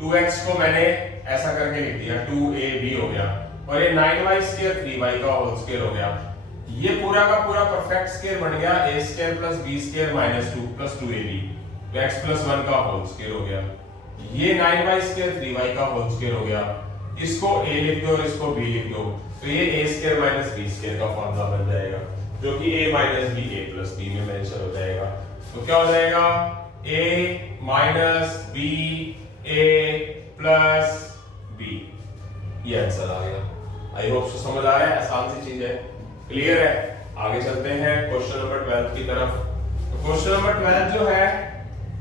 2x को मैंने ऐसा करके लिख दिया, 2ab हो गया, और ये 9y स्क्वायर 3y का होल स्क्वायर हो गया। ये पूरा का पूरा परफेक्ट स्क्वायर बन गया, a square plus b square minus 2 plus 2ab, तो x प्लस 1 का होल स्क्वायर हो गया। ये 9y स्क्वायर 3y का होल स्क्वायर हो गया। इसको a लिख दो और इसको b लिख दो, तो ये a square minus b square का फॉर्मूला बन जाएगा, जो कि a minus b a plus b में मेंशन हो जाएगा। तो क्या हो जाएगा? a minus b a plus b। ये आंसर आ गया। आई होप समझ आ रहा है, आसान सी चीज है, क्लियर है। आगे चलते हैं क्वेश्चन नंबर 12 की तरफ। तो क्वेश्चन नंबर 12 जो है,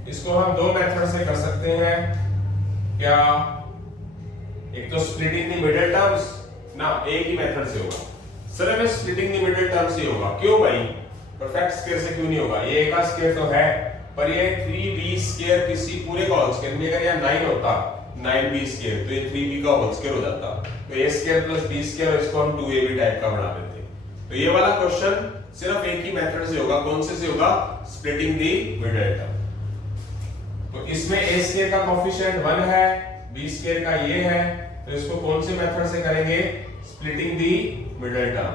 इसको हम 2 मेथड से कर सकते हैं। क्या? एक तो स्प्लिटिंग द मिडिल टर्म्स ना, एक ही मेथड से होगा, सिर्फ स्प्लिटिंग द मिडिल टर्म्स ही होगा। क्यों भाई? परफेक्ट स्क्वायर से क्यों नहीं होगा? ये a का स्क्वायर तो है, पर ये 3b स्क्वायर किसी पूरे का होल स्क्वायर में, अगर यहां 9 होता 9b स्क्वायर, तो ये 3b का होल स्क्वायर हो जाता। तो a square plus b square, इसको हम 2ab टाइप का बना देते। तो ये वाला क्वेश्चन सिर्फ एक ही मेथड से होगा। कौन से होगा? Splitting the middle term. तो इसमें a स्क्वायर का कोएफिशिएंट 1 है, b स्क्वायर का ये है, तो इसको कौन से मेथड से करेंगे? Splitting the middle term.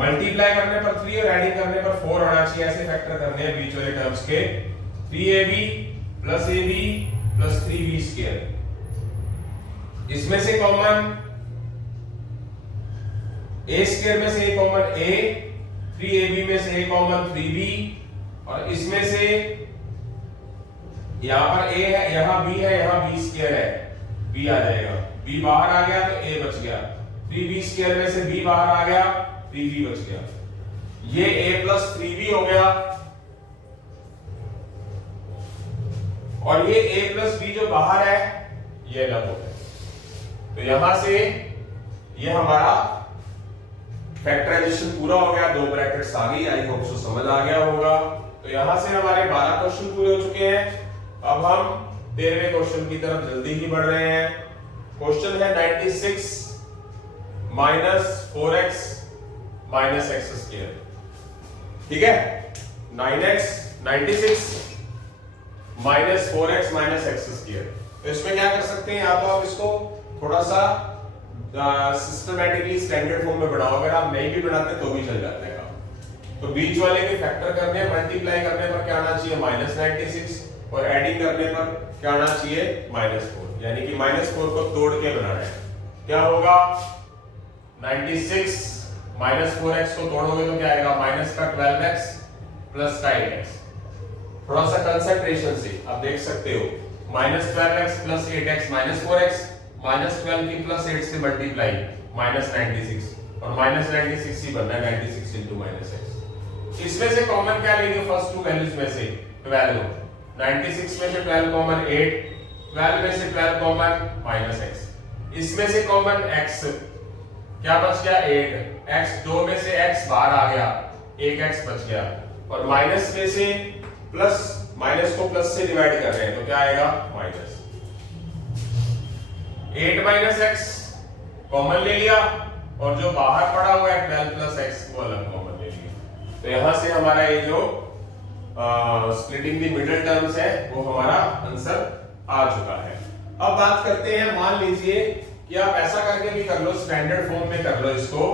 Multiply करने पर 3 और एडिंग करने पर 4 आना चाहिए, ऐसे फैक्टर करने हैं बीच वाले टर्म्स के। 3ab plus ab plus 3b square, इसमें से कॉमन a स्क्वायर में से कॉमन a, 3ab में से कॉमन 3b, और इसमें से यहां पर a है, यहां b है, यहां b स्क्वायर है, b आ जाएगा, b बाहर आ गया तो a बच गया, 3b स्क्वायर में से b बाहर आ गया, 3b बच गया। ये a प्लस 3b हो गया, और ये a प्लस बी जो बाहर है ये अलग हो गया। तो यहां से ये हमारा फैक्टराइजेशन पूरा हो गया, दो ब्रैकेट्स आ गई, आई होप सो समझ आ गया होगा। तो यहां से हमारे 12 क्वेश्चन पूरे हो चुके हैं। अब हम 13वें क्वेश्चन की तरफ जल्दी ही बढ़ रहे हैं। क्वेश्चन है 96 minus 4x minus x square. ठीक है, 96 minus 4x minus x square. तो इसमें क्या कर सकते हैं, या तो आप इसको थोड़ा सा सिस्टमैटिकली स्टैंडर्ड फॉर्म में बनाओ, अगर आप नहीं भी बनाते तो भी चल जाता है काम। तो बीच वाले के फैक्टर करने, मल्टीप्लाई करने पर क्या आना चाहिए, माइनस 96, और एडिंग करने पर क्या आना चाहिए, -4। यानी कि -4 को तोड़ के बनाना है। क्या होगा, 96 माइनस 4x को तोड़ोगे तो क्या आएगा, माइनस का 12x प्लस का 8x। थोड़ा सा कंसंट्रेशन से आप देख सकते हो, -12x plus 8x minus 4x, -12 की प्लस 8 से मल्टीप्लाई -96, और -96 ही बनना है, 96 into -x। इसमें से कॉमन क्या लेंगे, फर्स्ट टू वैल्यूज में से 12, 96 में से 12 कॉमन 8, 12 में से 12 कॉमन -x, इसमें से कॉमन x क्या बच गया, 8, x 2 में से x बाहर आ गया, 1x बच गया, और माइनस में से प्लस, माइनस को प्लस से डिवाइड कर रहे हैं तो क्या आएगा, माइनस 8 माइनस x कॉमन ले लिया, और जो बाहर पड़ा हुआ है 12 प्लस x वो अलग कॉमन ले लिया। तो यहां से हमारा ये जो स्प्लिटिंग द मिडिल टर्म्स है वो हमारा आंसर आ चुका है। अब बात करते हैं, मान लीजिए कि आप ऐसा करके भी कर लो, स्टैंडर्ड फॉर्म में कर लो इसको,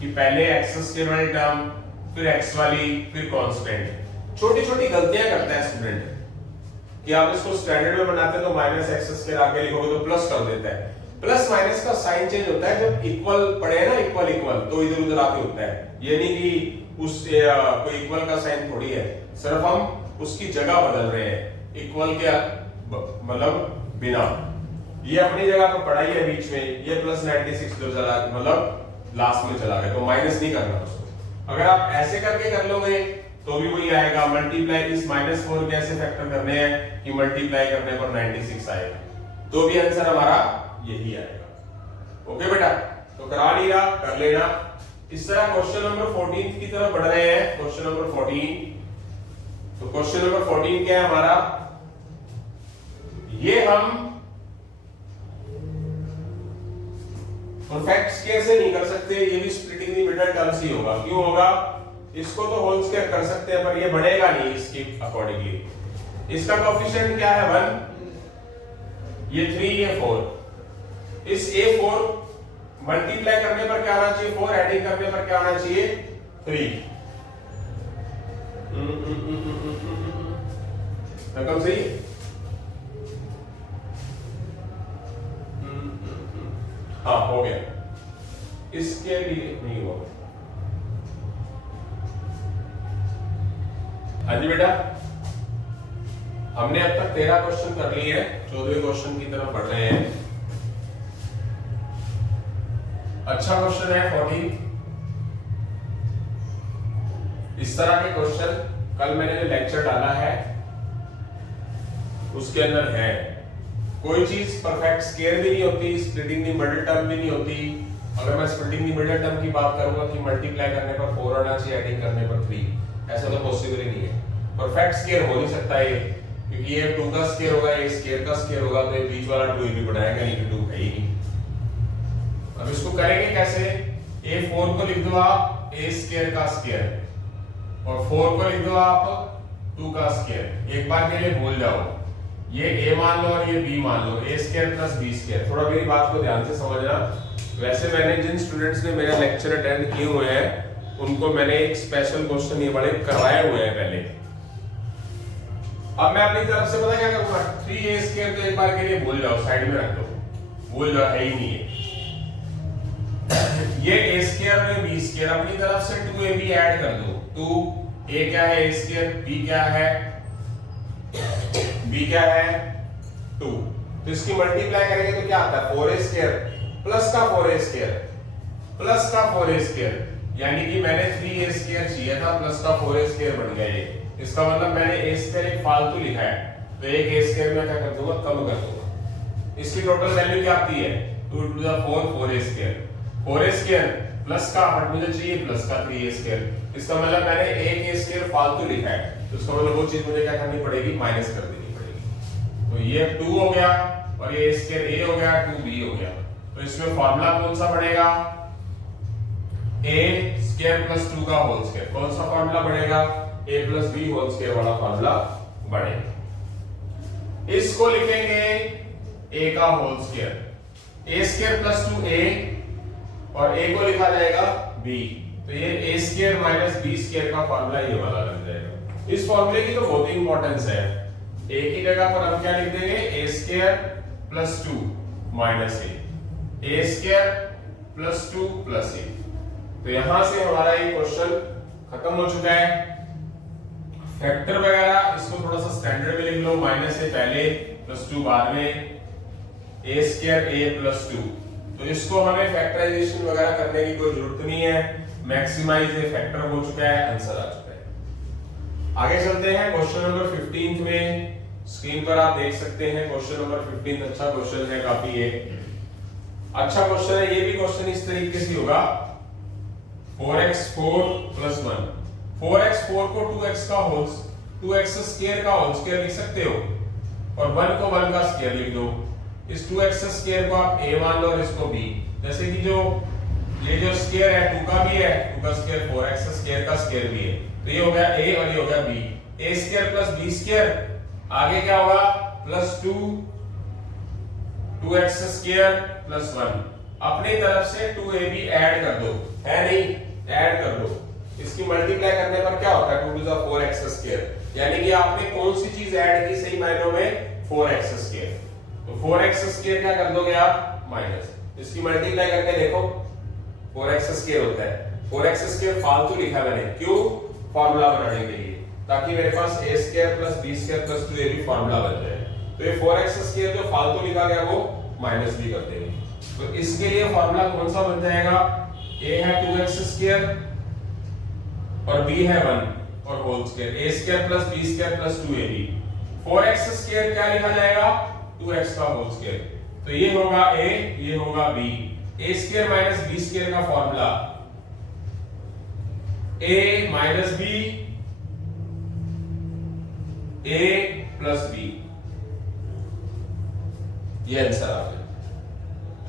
कि पहले x स्क्वायर वाली टर्म, फिर x वाली, फिर कांस्टेंट। छोटी छोटी गलतियां करता है स्टूडेंट कि आप इसको स्टैंडर्ड में बनाते तो माइनस एक्स स्क्वायर आगे लिखोगे तो प्लस कर देता है। प्लस माइनस का साइन चेंज होता है जब इक्वल पड़े ना, इक्वल इक्वल तो इधर उधर आके होता है। ये नहीं कि उस कोई इक्वल का साइन थोड़ी है, सिर्फ हम उसकी जगह बदल रहे हैं, इक्वल के मतलब बिना। ये अपनी जगह पर पढ़ाई है बीच में, ये प्लस 96 जो चला मतलब लास्ट में चला गया, तो माइनस नहीं करना उसको। अगर आप ऐसे करके कर लोगे तो भी वही आएगा। मल्टीप्लाई इस -4 कैसे फैक्टर करने हैं कि मल्टीप्लाई करने पर 96 आएगा, तो भी आंसर हमारा यही आएगा। ओके बेटा, तो करा लिया, कर लेना। इस तरह क्वेश्चन नंबर 14 की तरफ बढ़ रहे हैं। क्वेश्चन नंबर 14, तो क्वेश्चन नंबर 14 क्या है हमारा, ये हम परफेक्ट स्क्वायर से नहीं कर सकते, ये भी स्प्लिटिंग द मिडिल टर्म्स ही होगा। क्यों होगा, इसको तो होल स्क्वायर कर सकते हैं पर ये बढ़ेगा नहीं इसके अकॉर्डिंगली। इसका कोएफिशिएंट क्या है, 1, ये 3, ये 4। इस a4 मल्टीप्लाई करने पर क्या आना चाहिए, 4, एडिंग करने पर क्या आना चाहिए, 3। रकम सही, हाँ हो गया। इसके लिए नहीं हुआ। हाँ जी बेटा, हमने अब तक 13 क्वेश्चन कर लिए हैं, 14वें क्वेश्चन की तरफ बढ़ रहे हैं। अच्छा क्वेश्चन है 14। इस तरह के क्वेश्चन कल मैंने जो लेक्चर डाला है उसके अंदर है। कोई चीज परफेक्ट स्क्वायर भी नहीं होती, स्प्लिटिंग द मिडिल टर्म भी नहीं होती। अगर मैं स्प्लिटिंग द मिडिल टर्म की बात करूंगा कि मल्टीप्लाई करने पर 4 आना चाहिए, एडिंग करने पर 3, ऐसा तो पॉसिबल ही नहीं है। परफेक्ट स्क्वायर हो नहीं सकता ये, क्योंकि ये 2 का स्क्वायर होगा, ये स्क्वायर का स्क्वायर होगा, तो ये बीच वाला 2 भी बनाएगा नहीं, कि 2 है ही नहीं। अब इसको करेंगे कैसे, a4 को लिख दो आप a स्क्वायर का स्क्वायर, और 4 को लिख दो आप 2 का स्क्वायर। एक बार के लिए भूल जाओ, ये a मान लो और ये b मान लो, a square plus b square. थोड़ा मेरी बात को ध्यान से समझना। वैसे मैंने जिन स्टूडेंट्स ने मेरा लेक्चर अटेंड किए हुए हैं उनको मैंने एक स्पेशल क्वेश्चन ये बड़े करवाए हुए हैं पहले। अब मैं अपनी तरफ से पता क्या करूंगा, 3a स्क्वायर तो एक बार के लिए भूल जाओ, साइड में रख दो, भूल जाओ, है ही नहीं है। ये a स्क्वायर में b स्क्वायर, अपनी तरफ से 2ab ऐड कर दो। 2a क्या है, a स्क्वायर, b क्या है, b क्या है, 2। तो इसकी मल्टीप्लाई करेंगे तो क्या आता है, 4a स्क्वायर प्लस का 4a स्क्वायर प्लस का 4a स्क्वायर, यानी कि मैंने 3a स्क्वायर चाहिए था, प्लस का 4a स्क्वायर बन गया ये। इसका मतलब मैंने a स्क्वायर एक फालतू लिखा है, तो एक ए स्क्वायर में क्या कर दूंगा, कम कर दूंगा। इसकी टोटल वैल्यू क्या आती है 2 to the 4 4a square, 4a square plus का बट मुझे चाहिए प्लस का 3a स्क्वायर। इसका मतलब मैंने एक a स्क्वायर फालतू लिखा है, तो इसका मतलब वो चीज मुझे क्या करनी पड़ेगी, माइनस कर देनी पड़ेगी। तो ये 2 हो गया और ये a स्क्वायर a हो गया, 2b हो गया। तो इसमें फार्मूला कौन सा बनेगा, a स्क्वायर प्लस 2 का होल स्क्वायर। कौन सा फार्मूला बनेगा, a plus b whole square वाला फार्मूला बनेगा। इसको लिखेंगे a का whole square, a square plus 2a और a को लिखा जाएगा b, तो ये a square minus b square का फार्मूला ये वाला बन जाएगा। इस फार्मूले की तो बहुत ही इंपॉर्टेंस है। a की जगह पर हम क्या लिख देंगे, a square plus 2 minus a square plus 2 plus a। तो यहां से हमारा ये क्वेश्चन खत्म हो चुका है। फैक्टर वगैरह इसको थोड़ा सा स्टैंडर्ड में लिख लो, माइनस a पहले प्लस 2 बाद में, a स्क्वायर a प्लस 2। तो इसको हमें फैक्टराइजेशन वगैरह करने की कोई जरूरत नहीं है, मैक्सिमाइज ए फैक्टर हो चुका है, आंसर आ चुका है। आगे चलते हैं क्वेश्चन नंबर 15 में। स्क्रीन पर आप देख सकते हैं क्वेश्चन नंबर 15 अच्छा क्वेश्चन है, काफी ये अच्छा क्वेश्चन है। ये भी क्वेश्चन इस तरीके से होगा 4x4 प्लस 1, 4x4 को 2x का होल 2x स्क्वायर का होल स्क्वायर लिख सकते हो और 1 को 1 का स्क्वायर लिख दो। इस 2x स्क्वायर को आप a मान लो और इसको b। जैसे कि जो ये जो स्क्वायर है 2 का भी है, 2 का स्क्वायर 4x स्क्वायर का स्क्वायर भी है, तो ये हो गया a और ये हो गया b। a square plus b square, आगे क्या होगा प्लस 2 2x स्क्वायर प्लस 1। अपनी तरफ से 2ab ऐड कर दो, है नहीं, ऐड कर दो। इसकी मल्टीप्लाई करने पर क्या होता है 2 टू द 4x स्क्वायर, यानी कि आपने कौन सी चीज ऐड की सही मायनों में 4x स्क्वायर। तो 4x स्क्वायर क्या कर दोगे आप माइनस, इसकी मल्टीप्लाई करके देखो 4x स्क्वायर होता है। 4x स्क्वायर फालतू लिखा मैंने, क्यों, फार्मूला बनाने के लिए, ताकि मेरे पास a square plus b square plus 2ab formula बन जाए। तो ये 4x स्क्वायर जो फालतू लिखा गया वो माइनस भी कर देंगे। तो इसके लिए फार्मूला कौन सा बन जाएगा, a है 2x स्क्वायर और b है 1 और whole square, a square plus b square plus 2ab। 4x square क्या लिखा जाएगा 2x का होल स्क्वायर, तो ये होगा a, ये होगा b। a square minus b square का formula a minus b a plus b, ये आंसर आ गया।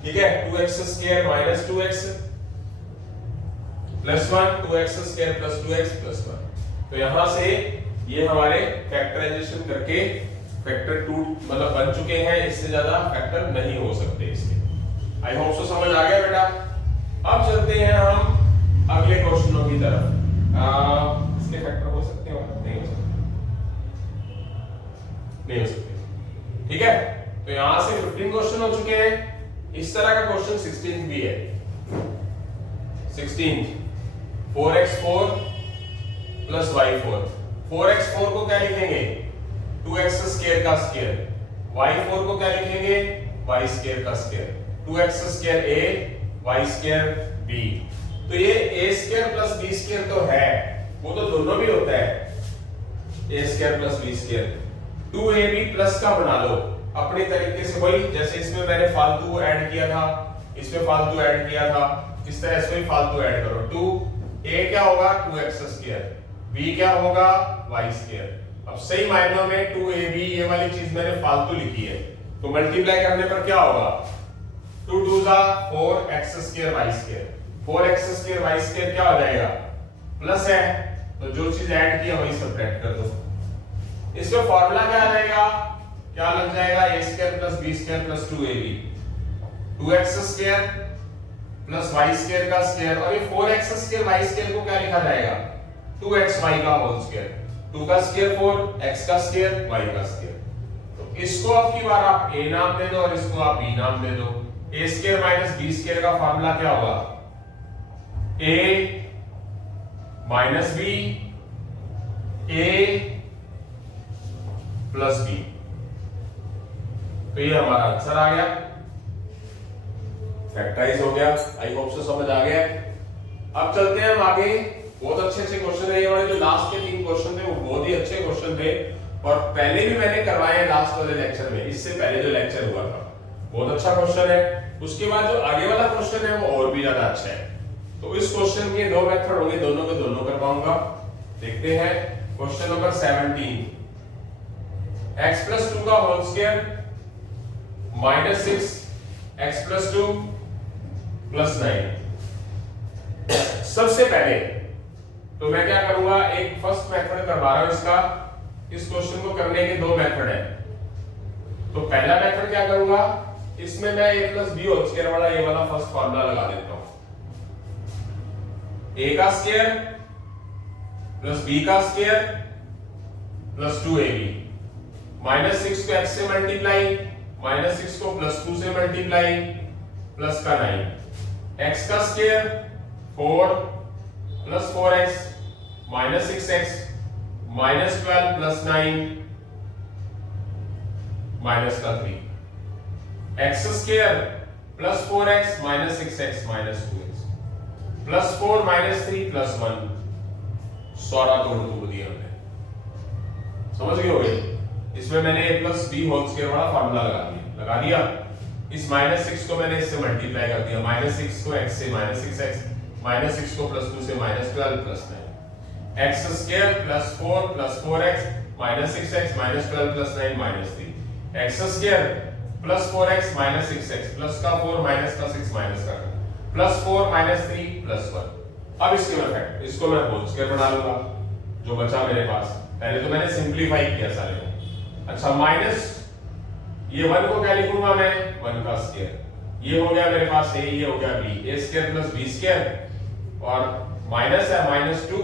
ठीक है, 2x square minus 2x plus 1, 2x square plus 2x plus 1। तो यहां से ये हमारे फैक्टराइजेशन करके फैक्टर 2 मतलब बन चुके हैं, इससे ज्यादा फैक्टर नहीं हो सकते इसके। आई होप सो समझ आ गया बेटा। अब चलते हैं हम अगले क्वेश्चनों की तरफ। इसके फैक्टर हो सकते हैं, नहीं हो सकते, नहीं हो सकते। ठीक है, तो यहां से 15 क्वेश्चन हो चुके हैं। इस तरह का क्वेश्चन 16 भी है। 16 4x4 प्लस y4, 4x4 को क्या लिखेंगे 2x स्क्वायर का स्क्वायर, y4 को क्या लिखेंगे y स्क्वायर का square, 2x square a y square b। तो ये a square plus b square तो है, वो तो दोनों भी होता है, a square plus b square. 2ab plus का बना लो अपने तरीके से, वही जैसे इसमें मैंने फालतू ऐड किया था, इसमें फालतू ऐड किया था, इस तरह इसमें भी फालतू ऐड करो। 2a क्या होगा 2x स्क्वायर, b क्या होगा y स्क्वायर। अब सही मायनों में 2ab ये वाली चीज मैंने फालतू लिखी है, तो मल्टीप्लाई करने पर क्या होगा 2 2 दा 4x square y square, 4x square y square क्या हो जाएगा प्लस है, तो जो चीज ऐड की है वही सब्ट्रैक्ट कर दो। इसमें फार्मूला क्या आ जाएगा, क्या लग जाएगा a square plus b square plus 2ab, 2x square plus y square का स्क्वायर, और ये 4x स्क्वायर y स्क्वायर को क्या लिखा जाएगा 2xy का होल स्क्वायर, 2 का स्क्वायर 4, x का स्क्वायर y का स्क्वायर। तो इसको अब की बार आप a नाम दे दो और इसको आप b नाम दे दो। a square minus b square का फार्मूला क्या होगा a minus b a plus b। तो ये हमारा आंसर आ गया, फैक्टराइज हो गया। आई होप से समझ आ गया। अब चलते हैं हम आगे। बहुत अच्छे क्वेश्चन है ये वाले, जो लास्ट के 3 क्वेश्चन थे वो बहुत ही अच्छे क्वेश्चन थे, और पहले भी मैंने करवाए हैं लास्ट वाले लेक्चर में, इससे पहले जो लेक्चर हुआ था। बहुत अच्छा क्वेश्चन है। उसके बाद जो आगे वाला क्वेश्चन है वो और भी ज्यादा अच्छा है। तो इस क्वेश्चन के दो मेथड होंगे, दोनों के दोनों करवाऊंगा। देखते हैं क्वेश्चन नंबर 17। x प्लस 2 का whole square minus 6 x plus 2 plus 9। सबसे पहले तो मैं क्या करूंगा, एक फर्स्ट मेथड करवा रहा हूं इसका। इस क्वेश्चन को करने के दो मेथड है। तो पहला मेथड क्या करूंगा, इसमें मैं a plus B whole square वाला ये वाला फर्स्ट फार्मूला लगा देता हूं। a का स्क्वायर प्लस b का स्क्वायर प्लस 2ab माइनस 6 को x से मल्टीप्लाई, माइनस 6 को प्लस 2 से मल्टीप्लाई, प्लस का 9, x का square 4 plus 4x minus 6x minus 12 plus 9 minus का 3, x square plus 4x minus 6x minus 2x plus 4 minus 3 plus 1। सारा तोड़ दिया हमने, समझ गए हो गए। इसमें मैंने a plus B whole square वाला फार्मूला लगा दिया। इस माइनस 6 को मैंने इससे मल्टीप्लाई कर दिया, माइनस 6 को x से माइनस 6x माइनस 6 को प्लस 2 से minus 12 plus 9, x square plus 4 plus 4x minus 6x minus 12 plus 9 minus 3, x square plus 4x minus 6x plus का 4 माइनस का 6 माइनस का प्लस 4 माइनस 3 प्लस 1। अब इसके मैं इसको मैं होल स्क्वायर बना लूंगा जो बचा मेरे पास। पहले तो मैंने सिंपलीफाई किया सारे को। अच्छा, माइनस ये 1 को क्या लिखूंगा मैं, 1 का स्क्वायर। ये हो गया मेरे पास a, ये हो गया b, a square plus b square, और माइनस है माइनस 2,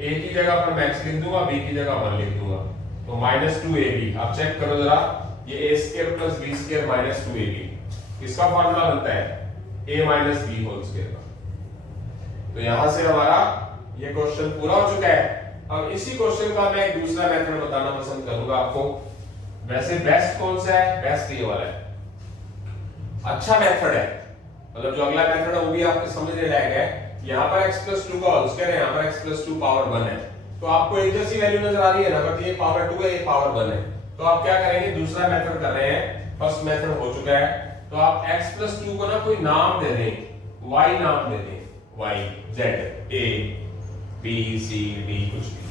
a की जगह पर मैं x लिख दूंगा, b की जगह 1 लिख दूंगा, तो माइनस 2ab। आप चेक करो जरा, ये a square plus b square minus 2ab, इसका फार्मूला बनता है a minus b whole square का। तो यहां से हमारा ये क्वेश्चन पूरा हो चुका है। अब इसी क्वेश्चन का मैं एक दूसरा मेथड बताना पसंद करूंगा आपको। वैसे बेस्ट कौन सा है, बेस्ट ये वाला है, अच्छा मेथड है। मतलब जो अगला मेथड है वो भी आपको समझने लायक है। यहाँ पर x प्लस 2 का होल स्क्वायर है, यहाँ पर x प्लस 2 पावर 1 है, तो आपको एक जैसी वैल्यू नजर आ रही है ना, बट ये पावर 2 है, ये पावर 1 है। तो आप क्या करेंगे, दूसरा मेथड कर रहे हैं, फर्स्ट मेथड हो चुका है, तो आप x प्लस 2 को ना कोई नाम दे दें, y नाम दे दें, y z a b c d कुछ भी।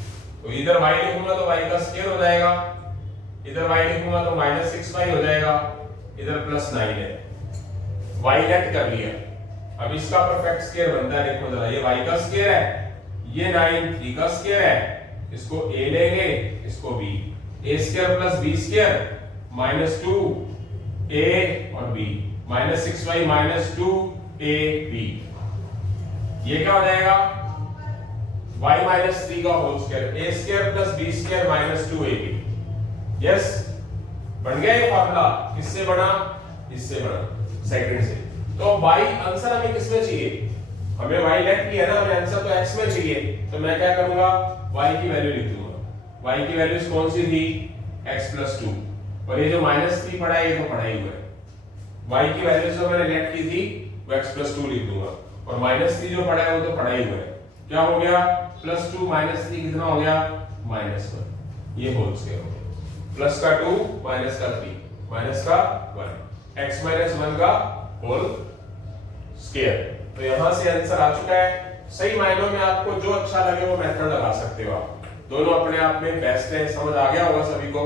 तो इधर y लिखूंगा तो y का स्क्वायर हो जाएगा, इधर y लिखूंगा तो माइनस 6y हो जाएगा, इधर प्लस 9 है, y नेट कर लिया। अब इसका परफेक्ट स्क्वायर बनता है, देखो जरा, ये y का स्क्वायर है, ये 9 3 का स्क्वायर है, इसको a लेंगे, इसको b, a square plus b square minus 2 a और b minus 6y minus 2 a b। ये क्या हो जाएगा, y माइनस 3 का whole square, a square plus b square minus 2ab। Yes, बन गया ये फार्मूला। किससे बना, इससे बना, सेकंड से। तो y आंसर हमें किसमें चाहिए, हमें y लेट किया ना, हमें आंसर तो x में चाहिए। तो मैं क्या करूंगा, y की वैल्यू लिख दूंगा। y की वैल्यूज कौन सी थी, x प्लस 2, और ये जो माइनस 3 पड़ा है ये तो पड़ा ही हुआ है। y की वैल्यूज जो मैंने लेट की थी वो x प्लस 2 लिख दूंगा, और माइनस 3 जो पड़ा है वो तो पड़ा ही हुआ है। क्या हो गया, प्लस 2 माइनस 3 कितना हो गया, माइनस 1। ये होल स्क्वायर हो गया, प्लस का 2 माइनस का 3 माइनस का 1, x माइनस 1 का होल स्क्वायर। तो यहां से आंसर आ चुका है। सही मायनों में आपको जो अच्छा लगे वो मेथड लगा सकते हो आप, दोनों अपने आप में बेस्ट है। समझ आ गया होगा सभी को।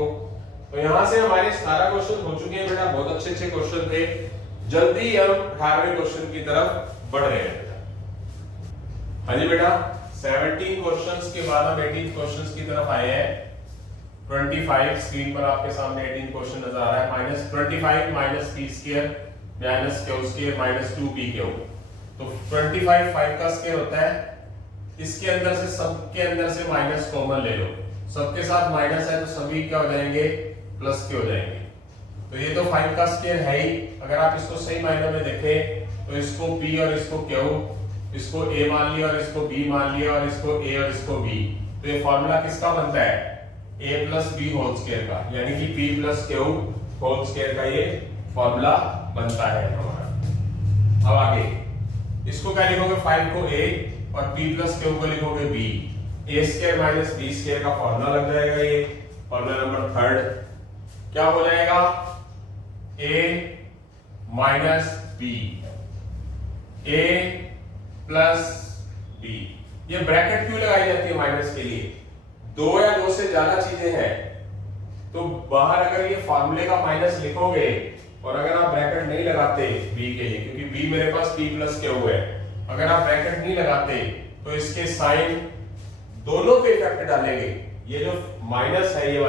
तो यहां से हमारे 17 क्वेश्चन हो चुके हैं बेटा, बहुत अच्छे अच्छे क्वेश्चन थे। जल्दी हम 18वें क्वेश्चन की तरफ बढ़ रहे हैं बेटा। हाँ जी बेटा, 17 क्वेश्चंस के बाद हम 18 क्वेश्चंस की तरफ आए हैं। 25 स्क्रीन पर आपके सामने 18 क्वेश्चन नजर आ रहा है। Minus 25 minus p square minus q square minus 2pq। तो 25 5 का स्क्वायर होता है, इसके अंदर से सबके अंदर से माइनस कॉमन ले लो, सबके साथ माइनस है तो सभी क्या हो जाएंगे, प्लस के हो जाएंगे। तो ये तो 5 का स्क्वायर है ही। अगर आप इसको सही मायनों में देखें तो इसको p और इसको q, इसको a मान लिया और इसको b मान लिया और इसको a और इसको b। तो ये फार्मूला किसका बनता है, a plus b whole square का, यानी कि p plus q whole square का ये फार्मूला बनता है हमारा। अब आगे इसको क्या लिखोगे, 5 को a और p प्लस q को लिखोगे b। a square minus b square का फार्मूला लग जाएगा ये, फॉर्मूला नंबर थर्ड क्या हो जाएगा, a minus B, a plus B. ये ब्रैकेट क्यों लगाई जाती है माइनस के लिए, दो या दो से ज्यादा चीजें हैं तो बाहर अगर ये फॉर्मूले का माइनस लिखोगे और अगर आप ब्रैकेट नहीं लगाते b के लिए, क्योंकि b मेरे पास p प्लस के हुए है, अगर आप ब्रैकेट नहीं लगाते तो इसके साइन दोनों पे इफेक्ट डालेंगे। ये जो माइनस है, ये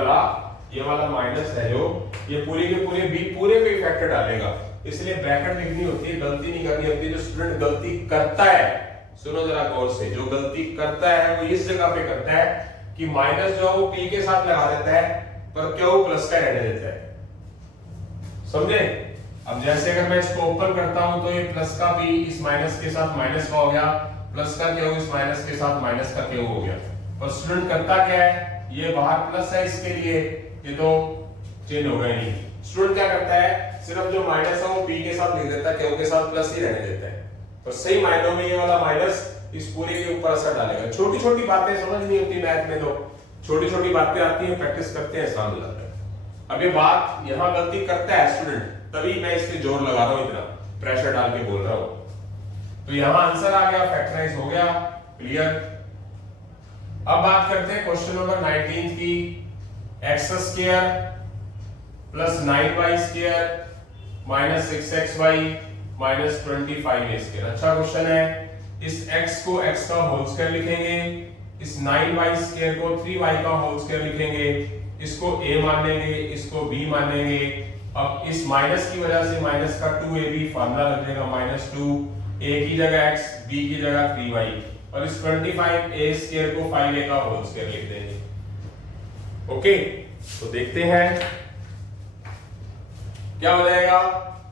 वाला माइनस है जो, ये पूरे के पूरे b पूरे पे इफेक्ट डालेगा, इसलिए ब्रैकेट लिखनी होती है, गलती नहीं करनी होती। जो स्टूडेंट गलती करता है, सुनो जरा गौर से, जो गलती करता है वो इस जगह पे करता है कि माइनस जो है वो p के साथ लगा देता है पर क्या वो प्लस का रहने देता है, समझे। अब जैसे अगर मैं इसको ओपन करता हूं तो ये प्लस का p इस माइनस के साथ माइनस का हो गया, प्लस का क्या इस माइनस के साथ माइनस का क्या हो गया। और स्टूडेंट करता क्या है, ये बाहर प्लस है इसके लिए, ये तो चेंज हो गया नहीं। स्टूडेंट क्या करता है, सिर्फ जो माइनस है वो p के साथ लिख देता है, क्यों के साथ प्लस ही रहने देता है। और सही मायनों में ये वाला माइनस इस पूरे के ऊपर असर डालेगा। छोटी छोटी बातें समझ नहीं होती मैथ में, तो छोटी छोटी बातें आती हैं, प्रैक्टिस करते हैं, आसान हो जाता है। अब ये बात यहां गलती करता है स्टूडेंट, तभी मैं इस पे जोर लगा रहा हूं, इतना प्रेशर डाल के बोल रहा हूं। तो यहां आंसर आ गया, फैक्टराइज हो गया, क्लियर। अब बात करते हैं क्वेश्चन नंबर 19 की, x square plus 9y square minus 6xy minus 25a square. अच्छा क्वेश्चन है। इस x को x का होल स्क्वायर लिखेंगे, इस 9y स्क्वायर को 3y का होल स्क्वायर लिखेंगे, इसको a मान लेंगे, इसको b मान लेंगे। अब इस माइनस की वजह से माइनस का 2ab फार्मूला लग जाएगा, माइनस 2, a की जगह x, b की जगह 3y, और इस 25a स्क्वायर को 5a का होल स्क्वायर लिख देंगे। ओके, तो देखते हैं क्या हो जाएगा,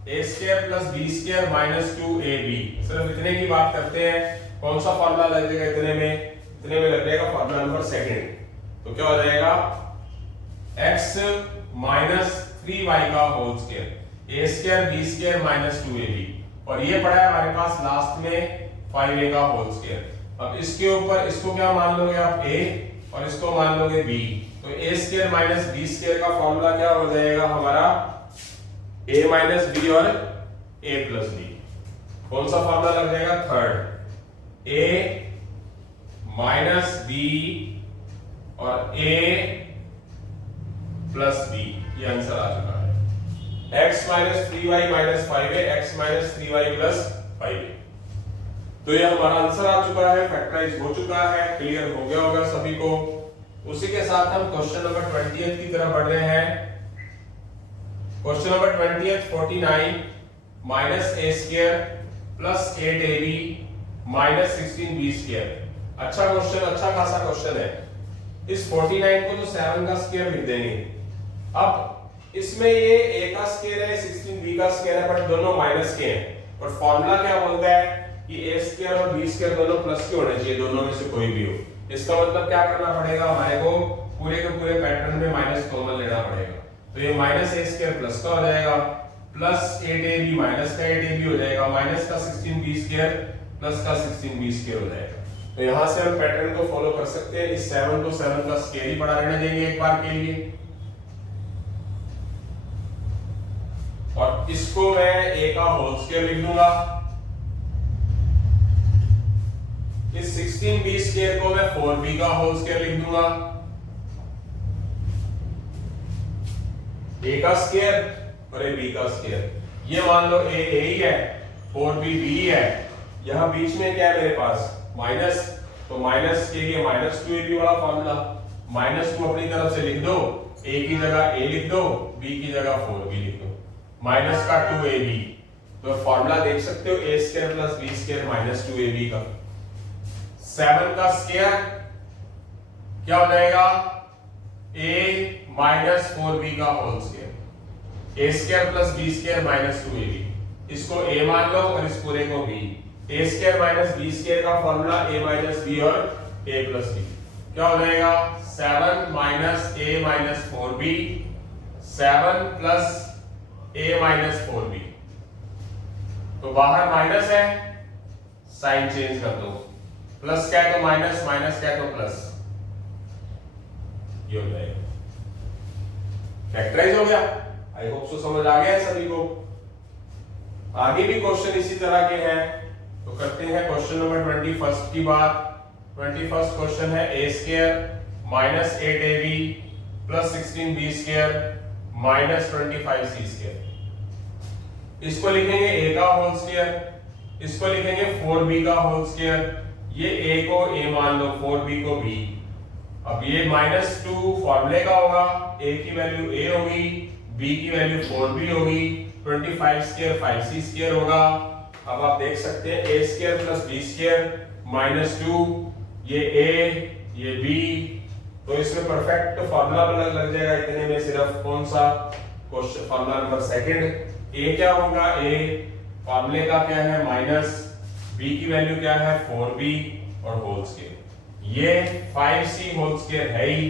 a square plus b square minus 2ab। सिर्फ इतने की बात करते हैं, कौन सा फार्मूला लग जाएगा इतने में लग जाएगा फार्मूला नंबर सेकंड। तो क्या हो जाएगा, x माइनस 3y का whole square, a square b square minus 2ab, और ये पड़ा है हमारे पास लास्ट में 5a का होल स्क्वायर। अब इसके ऊपर इसको क्या मान लोगे आप, a, और इसको मान लोगे b। तो a square minus b square का फॉर्मूला क्या हो जाएगा हमारा, a माइनस बी और a प्लस बी। कौन सा फॉर्मूला लग जाएगा, थर्ड, a माइनस बी और a प्लस बी। ये आंसर आ चुका है, x minus 3y minus 5a, x minus 3y plus 5a। तो ये हमारा आंसर आ चुका है, फैक्टराइज हो चुका है, क्लियर हो गया होगा सभी को। उसी के साथ हम क्वेश्चन नंबर 20 की तरफ बढ़ रहे हैं। Question number 20 49 minus a square plus 8ab minus 16b square. अच्छा क्वेश्चन, अच्छा खासा क्वेश्चन है। इस 49 को तो 7 का स्क्वायर लिख देंगे। अब इसमें ये a का स्क्वायर है, 16b का स्क्वायर है, बट दोनों माइनस के हैं, और फॉर्मूला क्या बोलता है कि a स्क्वायर और b स्क्वायर दोनों प्लस के होने चाहिए, दोनों में से कोई भी हो। इसका मतलब क्या करना पड़ेगा, हमारे को पूरे के पूरे पैटर्न में माइनस कॉमन लेना पड़ेगा। तो ये माइनस a स्क्वायर प्लस का हो जाएगा, प्लस 8ab माइनस का 8ab हो जाएगा, माइनस का 16b स्क्वायर प्लस का 16b स्क्वायर हो जाएगा। तो यहां से हम पैटर्न को फॉलो कर सकते हैं। इस 7 को 7 का स्क्वायर ही पड़ा रहने देंगे एक बार के लिए, और इसको मैं a का होल स्क्वायर लिख दूंगा। इस 16b स्क्वायर को मैं 4b का होल स्क्वायर लिख दूंगा। a का स्क्वायर और a b का स्क्वायर, ये मान लो a ही है, 4b b है, यहां बीच में क्या है मेरे पास माइनस, तो माइनस के लिए माइनस 2ab वाला फार्मूला, माइनस 2 अपनी तरफ से लिख दो, a की जगह a लिख दो, b की जगह 4b लिख दो, माइनस का 2ab। तो फार्मूला देख सकते हो, a square plus b square minus 2ab का। 7 का स्क्वायर क्या हो जाएगा, a माइनस 4b का whole square, a square plus b square minus 2ab। इसको a मान लो और इस पूरे को b। a square minus b square का फॉर्मूला a माइनस b और a प्लस b। क्या हो जाएगा, 7 minus a minus 4b, 7 plus a minus 4b। तो बाहर माइनस है, साइन चेंज कर दो, प्लस क्या है तो माइनस, माइनस क्या है तो प्लस, ये हो जाएगा। फैक्टराइज हो गया। आई होप सो समझ आ गया है सभी को। आगे भी क्वेश्चन इसी तरह के हैं, तो करते हैं क्वेश्चन नंबर 21 की बात। 21 क्वेश्चन है a square minus 8ab plus 16b square minus 25c square. इसको लिखेंगे a का होल स्क्वायर, इसको लिखेंगे 4b का होल स्क्वायर। ये a को a मान लो, 4b को b। अब ये -2 फॉर्मूले का होगा, a की वैल्यू a होगी, b की वैल्यू 4b होगी, 25 स्क्वायर 5c स्क्वायर होगा। अब आप देख सकते हैं a square plus b square -2, ये a ये b, तो इसमें परफेक्ट फॉर्मूला लग जाएगा इतने में। सिर्फ कौन सा question, formula number second. a क्या होगा, a फॉर्मूले का क्या है माइनस, b की वैल्यू क्या है 4b और होल स्क्वायर, ये 5c होल स्क्वायर है ही।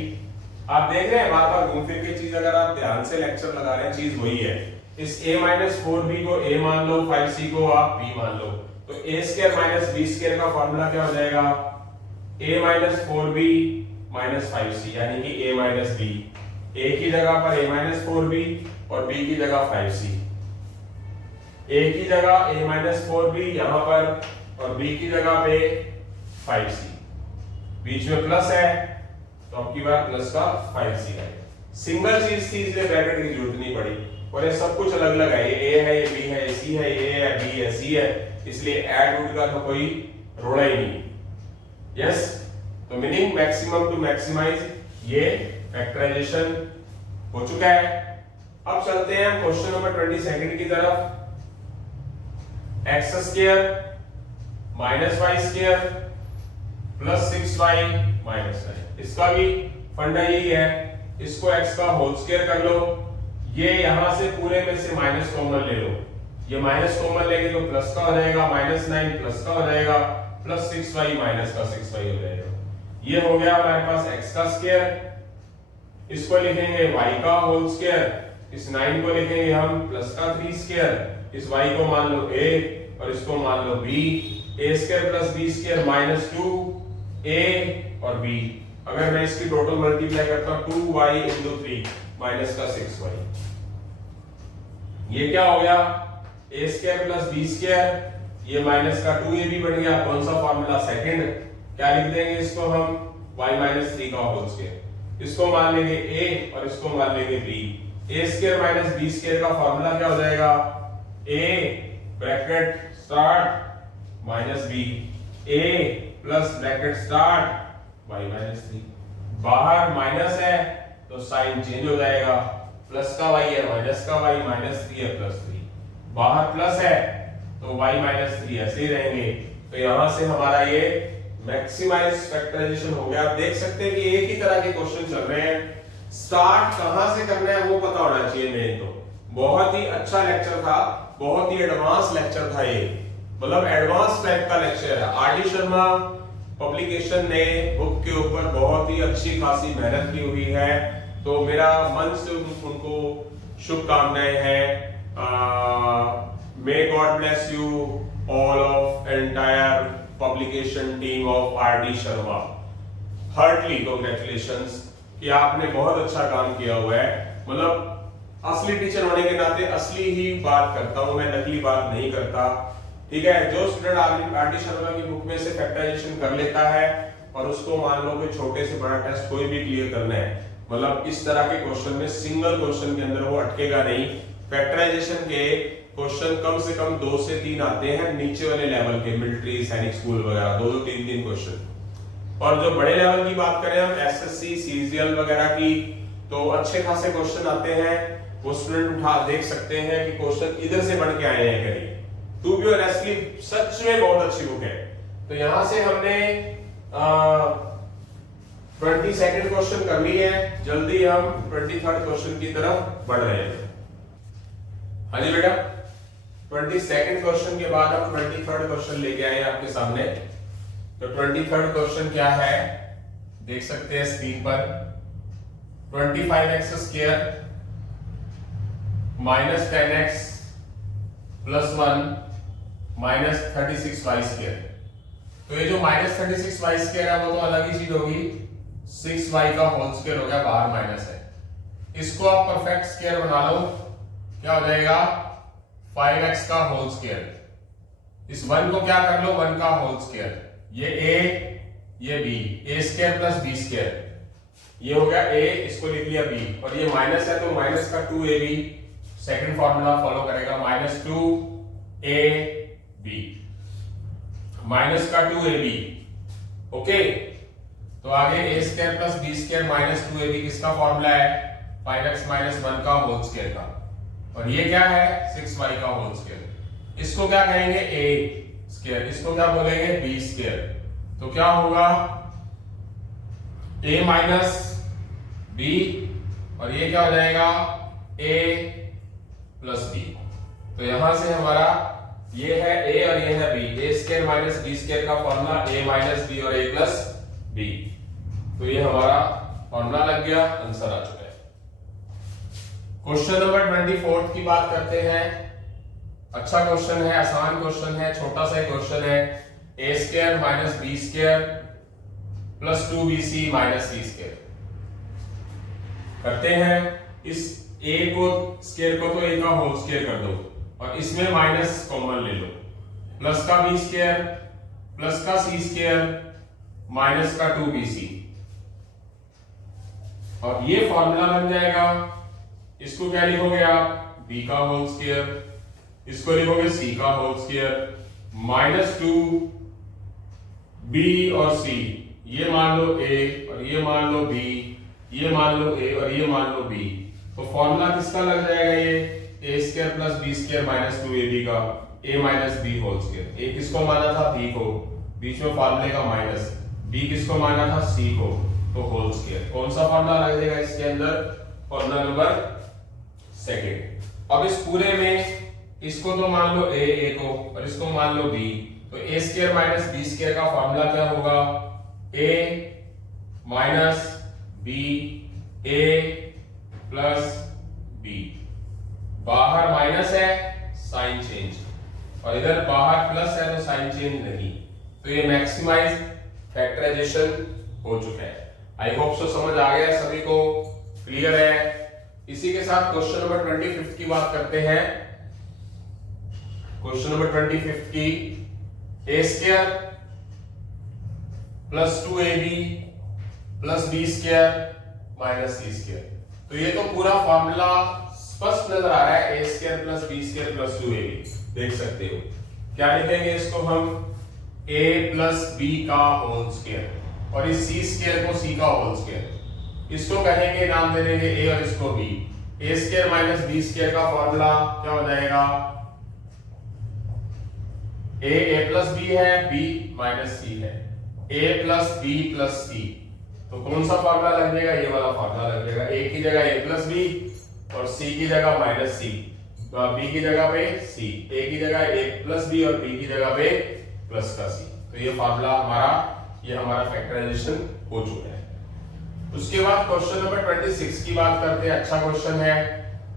आप देख रहे हैं बार बार घूम फिर के चीज, अगर आप ध्यान से लेक्चर लगा रहे हैं चीज वही है। इस a माइनस 4b को a मान लो, 5c को आप b मान लो, तो a square minus b square का फॉर्मूला क्या हो जाएगा, a minus 4b minus 5c, यानी कि a माइनस b। a की जगह पर a माइनस 4b और b की जगह 5c। a की जगह a माइनस 4b यहां पर और b की जगह पे 5c, बीच में प्लस है तो अब की बार प्लस का 5c है। सिंगल चीज थी इसलिए ब्रैकेट की जरूरत नहीं पड़ी, और ये सब कुछ अलग अलग है, ये a है, ये b है, ये c है, ये a है, b है, c है, इसलिए ऐड रूट का तो कोई रोड़ा ही नहीं। यस, तो मीनिंग मैक्सिमम टू मैक्सिमाइज, ये फैक्टराइजेशन हो चुका है। अब चलते हैं क्वेश्चन नंबर 22 की तरफ। x square minus y square plus 6y minus 9, इसका भी फंडा यही है। इसको x का होल स्क्वायर कर लो, ये यहां से पूरे में से माइनस कॉमन ले लो, ये माइनस कॉमन लेंगे तो प्लस का हो जाएगा, -9 प्लस का हो जाएगा, प्लस 6y माइनस का 6y हो जाएगा। ये हो गया हमारे पास x का स्क्वायर। इसको लिखेंगे y का होल स्क्वायर, इस 9 को लिखेंगे हम प्लस का 3 स्क्वायर, इस y को मान लो a और इसको मान लो b, a square plus b square -2a और b। अगर मैं इसकी टोटल मल्टीप्लाई करता हूं 2y into 3 माइनस का 6y, ये क्या हो गया, a square plus b square, ये माइनस का 2ab बन गया। कौन सा फार्मूला, सेकंड। क्या लिख देंगे इसको हम, y माइनस 3 का होल स्क्वायर, इसको मान लेंगे a और इसको मान लेंगे b। a square minus b square का फार्मूला क्या हो जाएगा, a bracket start minus b, a plus bracket start y minus 3। बाहर माइनस है तो साइन चेंज हो जाएगा, प्लस का y है माइनस का y, -3 है प्लस 3, बाहर प्लस है तो y -3 ऐसे ही रहेंगे। तो यहां से हमारा ये मैक्सिमाइज फैक्टराइजेशन हो गया। आप देख सकते हैं कि एक ही तरह के क्वेश्चन चल रहे हैं, स्टार्ट कहां से करना है वो पता होना चाहिए मेन तो। बहुत ही अच्छा लेक्चर था, बहुत ही एडवांस लेक्चर था ये, मतलब एडवांस टाइप का लेक्चर है। आर डी शर्मा पब्लिकेशन ने बुक के ऊपर बहुत ही अच्छी खासी मेहनत की हुई है, तो मेरा मन से उनको शुभकामनाएं हैं। May God bless you all of entire publication team of R D Sharma. Heartily congratulations कि आपने बहुत अच्छा काम किया हुआ है। मतलब असली टीचर होने के नाते असली ही बात करता हूं मैं, नकली बात नहीं करता, ठीक है। जो स्टूडेंट आर डी शर्मा की बुक में से फैक्टराइजेशन कर लेता है और उसको मान लो कि छोटे से बड़ा टेस्ट कोई भी क्लियर करना है, मतलब इस तरह के क्वेश्चन में सिंगल क्वेश्चन के अंदर वो अटकेगा नहीं। फैक्टराइजेशन के क्वेश्चन कम से कम 2 से 3 आते हैं नीचे वाले लेवल के, मिलिट्री, सैनिक स्कूल वगैरह, 2 से 3 क्वेश्चन। और जो बड़े लेवल की बात करें हम, एसएससी, सीजीएल वगैरह की, तो अच्छे खासे क्वेश्चन आते हैं। वो स्टूडेंट उठा देख सकते हैं कि क्वेश्चन इधर से बन के आए हैं कहीं। टू बी ऑनेस्टली सच में बहुत अच्छी बुक है। तो यहां से हमने 22nd क्वेश्चन कर ली है, जल्दी हम 23rd क्वेश्चन की तरफ बढ़ रहे हैं। हाँ जी बेटा, 22nd क्वेश्चन के बाद हम 23rd क्वेश्चन लेके आए हैं आपके सामने। तो 23rd क्वेश्चन क्या है देख सकते हैं स्क्रीन पर। 25x square minus 10x plus 1 minus 36y square. तो ये जो माइनस 36y स्क्वायर है वो तो अलग ही चीज होगी, 6y का होल स्क्वायर हो गया, बाहर माइनस है। इसको आप परफेक्ट स्क्वायर बना लो, क्या हो जाएगा 5x का होल स्क्वायर। इस 1 को क्या कर लो 1 का होल स्क्वायर, ये a ये b, a square plus b square, ये हो गया a, इसको लिख लिया b, और ये माइनस है तो माइनस का 2ab, सेकंड फॉर्मूला फॉलो करेगा, माइनस 2ab, माइनस का 2ab। ओके, तो आगे a square plus b square minus 2ab किसका फॉर्मूला है 5x माइनस 1 का होल स्क्वायर का, और ये क्या है 6y का होल स्क्वायर। इसको क्या कहेंगे a स्क्वायर, इसको क्या बोलेंगे b स्क्वायर, तो क्या होगा a माइनस b, और ये क्या हो जाएगा a प्लस b। तो यहां से हमारा ये है a और ये है b, a square minus b square का फॉर्मूला a माइनस b और a प्लस b। तो ये हमारा फॉर्मूला लग गया, आंसर आ चुका है। क्वेश्चन नंबर 24 की बात करते हैं। अच्छा क्वेश्चन है, आसान क्वेश्चन है, छोटा सा क्वेश्चन है। a square minus b square plus 2bc minus c square. करते हैं, इस a को स्क्वायर को तो a का होल स्क्वायर कर दो, और इसमें माइनस कॉमन ले लो, प्लस का b स्क्वायर प्लस का c स्क्वायर माइनस का 2bc, और ये फॉर्मूला बन जाएगा। इसको क्या लिखोगे आप b का होल स्क्वायर, इसको लिखोगे c का होल स्क्वायर माइनस 2b और c, ये मान लो a और ये मान लो b, ये मान लो a और ये मान लो b। तो फॉर्मूला किसका लग जाएगा ये a square plus b square minus 2ab का a minus b whole square. a किसको माना था b को, बीच में फॉर्मूले का माइनस, b किसको माना था c को, तो होल स्क्वायर। कौन सा फॉर्मूला लग जाएगा इसके अंदर, फॉर्मूला नंबर सेकंड। अब इस पूरे में इसको तो मान लो a को और इसको मान लो b, तो a square minus b square का फॉर्मूला क्या होगा a minus b a plus b। बाहर माइनस है साइन चेंज, और इधर बाहर प्लस है तो साइन चेंज नहीं, तो ये मैक्सिमाइज फैक्टराइजेशन हो चुका है। आई होप सो समझ आ गया सभी को, क्लियर है। इसी के साथ क्वेश्चन नंबर 25 की बात करते हैं। क्वेश्चन नंबर 25 की, a square plus 2ab plus b square minus c square. तो ये तो पूरा फॉर्मूला स्पष्ट नजर आ रहा है, a square plus b square plus 2ab, देख सकते हो। क्या लिखेंगे इसको हम a प्लस b का होल स्क्वायर, और इस c स्क्वायर को c का होल स्क्वायर, इसको कहेंगे नाम दे देंगे a और इसको b। a square minus b square का फॉर्मूला क्या हो जाएगा, a प्लस b है, b माइनस c है, a plus b plus c। तो कौन सा फॉर्मूला लग जाएगा, ये वाला फॉर्मूला लग जाएगा। a की जगह a प्लस b और c की जगह माइनस c, तो b की जगह पे c, a की जगह a प्लस b और b की जगह पे प्लस का c। तो ये फॉर्मूला हमारा फैक्टराइजेशन हो चुका है। उसके बाद क्वेश्चन नंबर 26 की बात करते हैं। अच्छा क्वेश्चन है,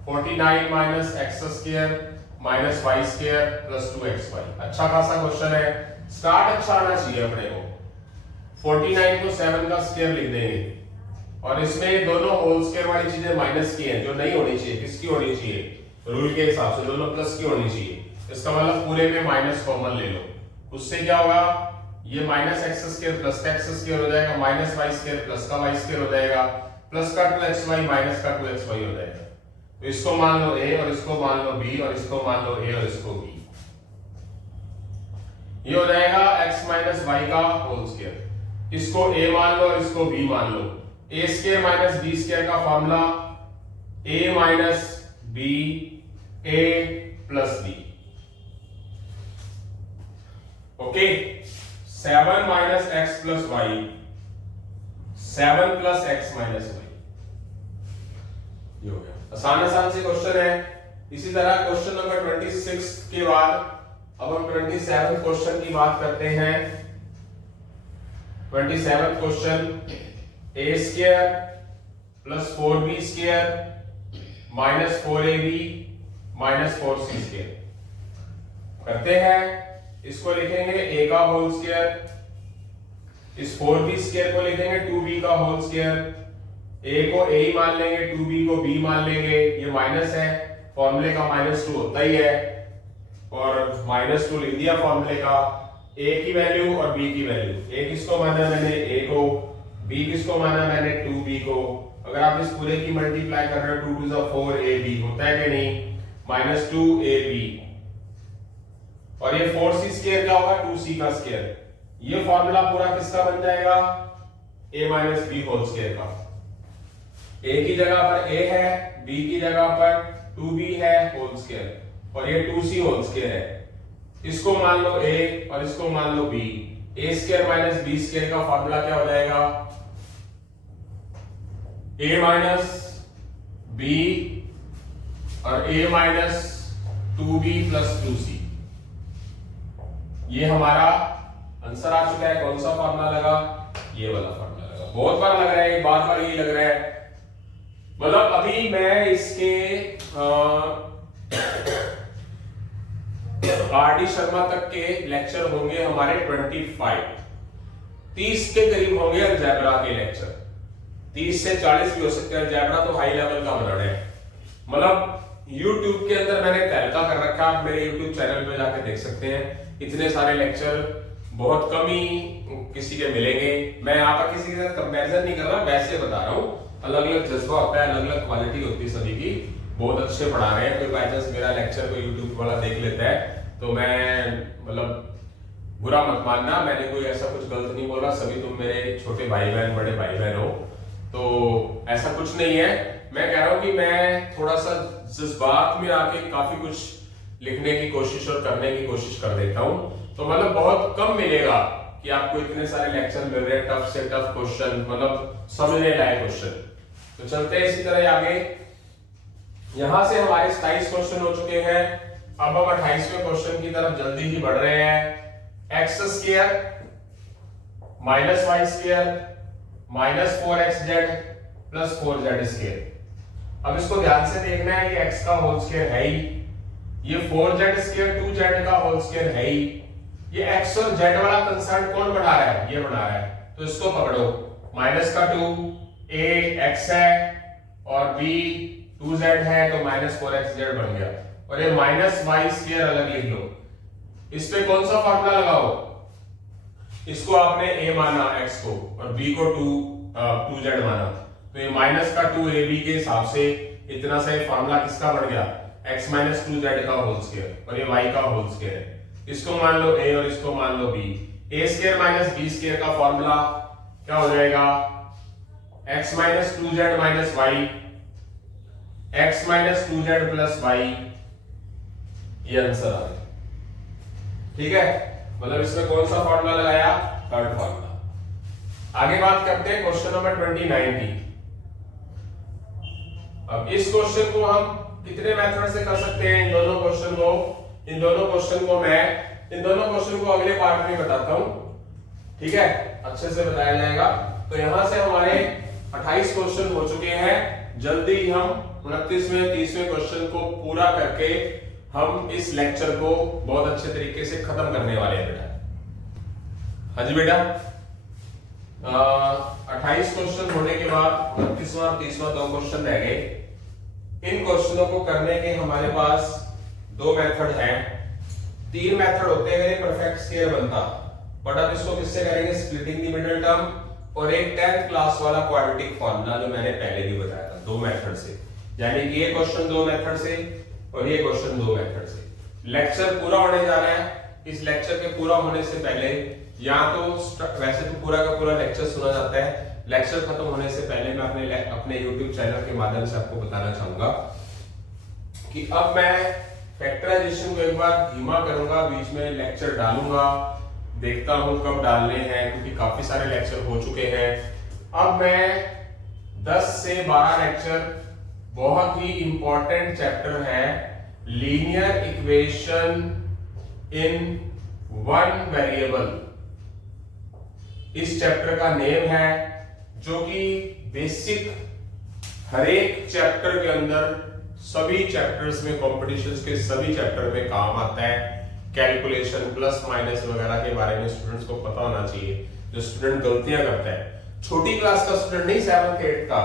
49 minus x square minus y square plus 2xy। अच्छा खासा क्वेश्चन है, स्टार्ट अच्छा आना चाहिए अपने को। 49 को 7 का स्क्वायर लिख देंगे, और इसमें दोनों होल स्क्वायर वाली चीजें माइनस की हैं, जो नहीं होनी चाहिए। किसकी होनी चाहिए, रूल के हिसाब से दोनों प्लस की होनी चाहिए। इसका मतलब पूरे में माइनस कॉमन ले लो, उससे क्या होगा, ये माइनस एक्स स्क्वायर प्लस का एक्स स्क्वायर हो जाएगा, माइनस वाई स्क्वायर प्लस का वाई स्क्वायर हो जाएगा, प्लस का 2xy माइनस का 2xy हो जाएगा। तो इसको मान लो a और इसको मान लो b, और इसको मान लो a और इसको b। ये हो जाएगा x माइनस वाई का होल स्क्वायर। इसको a मान लो और इसको b मान लो। a square minus b square का formula a minus b a plus b। Okay, 7 minus X plus Y, 7 plus X minus Y, ये हो गया। आसान से क्वेश्चन है। इसी तरह क्वेश्चन नंबर 26 के बाद अब हम 27 क्वेश्चन की बात करते हैं। 27 question, a square plus 4b square minus 4ab minus 4c square. करते हैं, इसको लिखेंगे a का होल स्क्वायर, इस 4b स्क्वायर को लिखेंगे 2b का होल स्क्वायर, ए को ए ही मान लेंगे, 2b को b मान लेंगे, ये माइनस है, फॉर्मूले का -2 होता ही है, और -2 लिख दिया फॉर्मूले का। a की वैल्यू और b की वैल्यू, a किसको माना मैंने, a को, b किसको माना मैंने, 2b को। अगर आप इस पूरे की मल्टीप्लाई कर रहे हो 2 2 4ab होता है कि नहीं, -2ab, और ये 4c स्क्वायर क्या होगा, 2c का स्क्वायर। ये फॉर्मूला पूरा किसका बन जाएगा, a - b होल स्क्वायर का। a की जगह पर a है, b की जगह पर 2b है होल स्क्वायर, और ये 2c होल स्क्वायर है। इसको मान लो a और इसको मान लो b, a square - b square का फॉर्मूला क्या हो जाएगा, a - b और a - 2b + 2c। ये हमारा आंसर आ चुका है। कौन सा फॉर्मूला लगा, ये वाला फॉर्मूला लगा। बहुत बार लग रहा है, बार बार ये लग रहा है। मतलब अभी मैं इसके आर.डी. शर्मा तक के लेक्चर होंगे हमारे 30 के करीब होंगे अलजेब्रा के लेक्चर, 30 से 40 भी हो सकते हैं। अलजेब्रा तो हाई लेवल का बना है। मतलब YouTube के अंदर मैंने तहलका कर रखा है, आप मेरे YouTube चैनल पे जाके देख सकते हैं। इतने सारे लेक्चर बहुत कम ही किसी के मिलेंगे। मैं यहाँ पर किसी के साथ कंपैरिजन नहीं कर रहा, वैसे बता रहा हूँ। अलग अलग जज्बा होता है, अलग अलग क्वालिटी होती है सभी की। बहुत अच्छे पढ़ा रहे हैं। कोई बाई चांस मेरा लेक्चर कोई यूट्यूब वाला देख लेता है तो मैं मतलब बुरा मत मानना, मैंने कोई ऐसा कुछ गलत नहीं बोला। सभी तुम मेरे छोटे भाई बहन, बड़े भाई बहन हो, तो ऐसा कुछ नहीं है। मैं कह रहा हूँ कि मैं थोड़ा सा जज्बात में आके काफी कुछ लिखने की कोशिश और करने की कोशिश कर देता हूँ। तो मतलब बहुत कम मिलेगा कि आपको इतने सारे लेक्चर मिल रहे हैं, टफ से टफ क्वेश्चन, मतलब समझने लायक क्वेश्चन। तो चलते हैं इसी तरह आगे। यहां से हमारे 27 क्वेश्चन हो चुके हैं। अब हम 28वें क्वेश्चन की तरफ जल्दी ही बढ़ रहे हैं। x square -y square -4xz + 4z square. अब इसको ध्यान से देखना है, ये x का होल स्क्वायर है ही, ये 4z स्क्वायर 2z का होल स्क्वायर है ही। ये x और z वाला कंसर्न कौन बना रहा है, ये बना रहा है। तो इसको पकड़ो, -2 a x है और b 2z है, तो -4xz बन गया। और ये -y स्क्वायर अलग लिख लो। इस पे कौन सा फार्मूला लगाओ, इसको आपने a माना x को और b को 2z माना, तो ये -2ab के हिसाब से इतना सा ये फार्मूला किसका बन गया, x - 2z का होल स्क्वायर, और ये y का होल स्क्वायर है। इसको मान लो a और इसको मान लो b। a square - b square का फार्मूला क्या हो जाएगा, x - 2z - y, x - 2z + y। ये आंसर आ गया। ठीक है, मतलब इसमें कौन सा फार्मूला लगाया, थर्ड फार्मूला। आगे बात करते हैं क्वेश्चन नंबर 29 की। अब इस क्वेश्चन को हम कितने मेथड से कर सकते हैं, इन दोनों क्वेश्चन को अगले पार्ट में बताता हूं। ठीक है, अच्छे से बताया जाएगा। तो यहां से हमारे 28 क्वेश्चन हो चुके हैं। जल्दी हम 29वें 30वें क्वेश्चन को पूरा करके हम इस लेक्चर को बहुत अच्छे तरीके से खत्म करने वाले हैं बेटा। हाँ जी बेटा, 28 क्वेश्चन होने के बाद 29वां 30वां 2 क्वेश्चन रह गए। इन क्वेश्चनों को करने के हमारे पास 2 मेथड हैं। 3 मेथड होते हैं अगर परफेक्ट स्क्वायर बनता, बट अब इसको किससे करेंगे, स्प्लिटिंग द मिडिल टर्म, और एक 10th क्लास वाला क्वाड्रेटिक फार्मूला जो मैंने पहले भी बताया था, 2 मेथड से। यानी कि ये क्वेश्चन 2 मेथड से और ये क्वेश्चन 2 मेथड से। लेक्चर पूरा होने जा रहा है। इस लेक्चर के पूरा होने से पहले, या तो वैसे तो पूरा का पूरा लेक्चर सुना जाता है, लेक्चर खत्म होने से पहले मैं अपने YouTube चैनल के माध्यम से आपको बताना चाहूंगा कि अब मैं फैक्टराइजेशन को एक बार धीमा करूंगा, बीच में लेक्चर डालूंगा, देखता हूं कब डालने हैं, क्योंकि काफी सारे लेक्चर हो चुके हैं। अब मैं 10 से 12 लेक्चर, बहुत ही इंपॉर्टेंट चैप्टर है लीनियर इक्वेशन इन 1 वेरिएबल, इस चैप्टर का नेम है, जो कि बेसिक हर एक चैप्टर के अंदर, सभी चैप्टर्स में, कॉम्पिटिशन्स के सभी चैप्टर में काम आता है। कैलकुलेशन, प्लस माइनस वगैरह के बारे में स्टूडेंट्स को पता होना चाहिए। जो स्टूडेंट गलतियां करता है, छोटी क्लास का स्टूडेंट नहीं, 7th 8th का,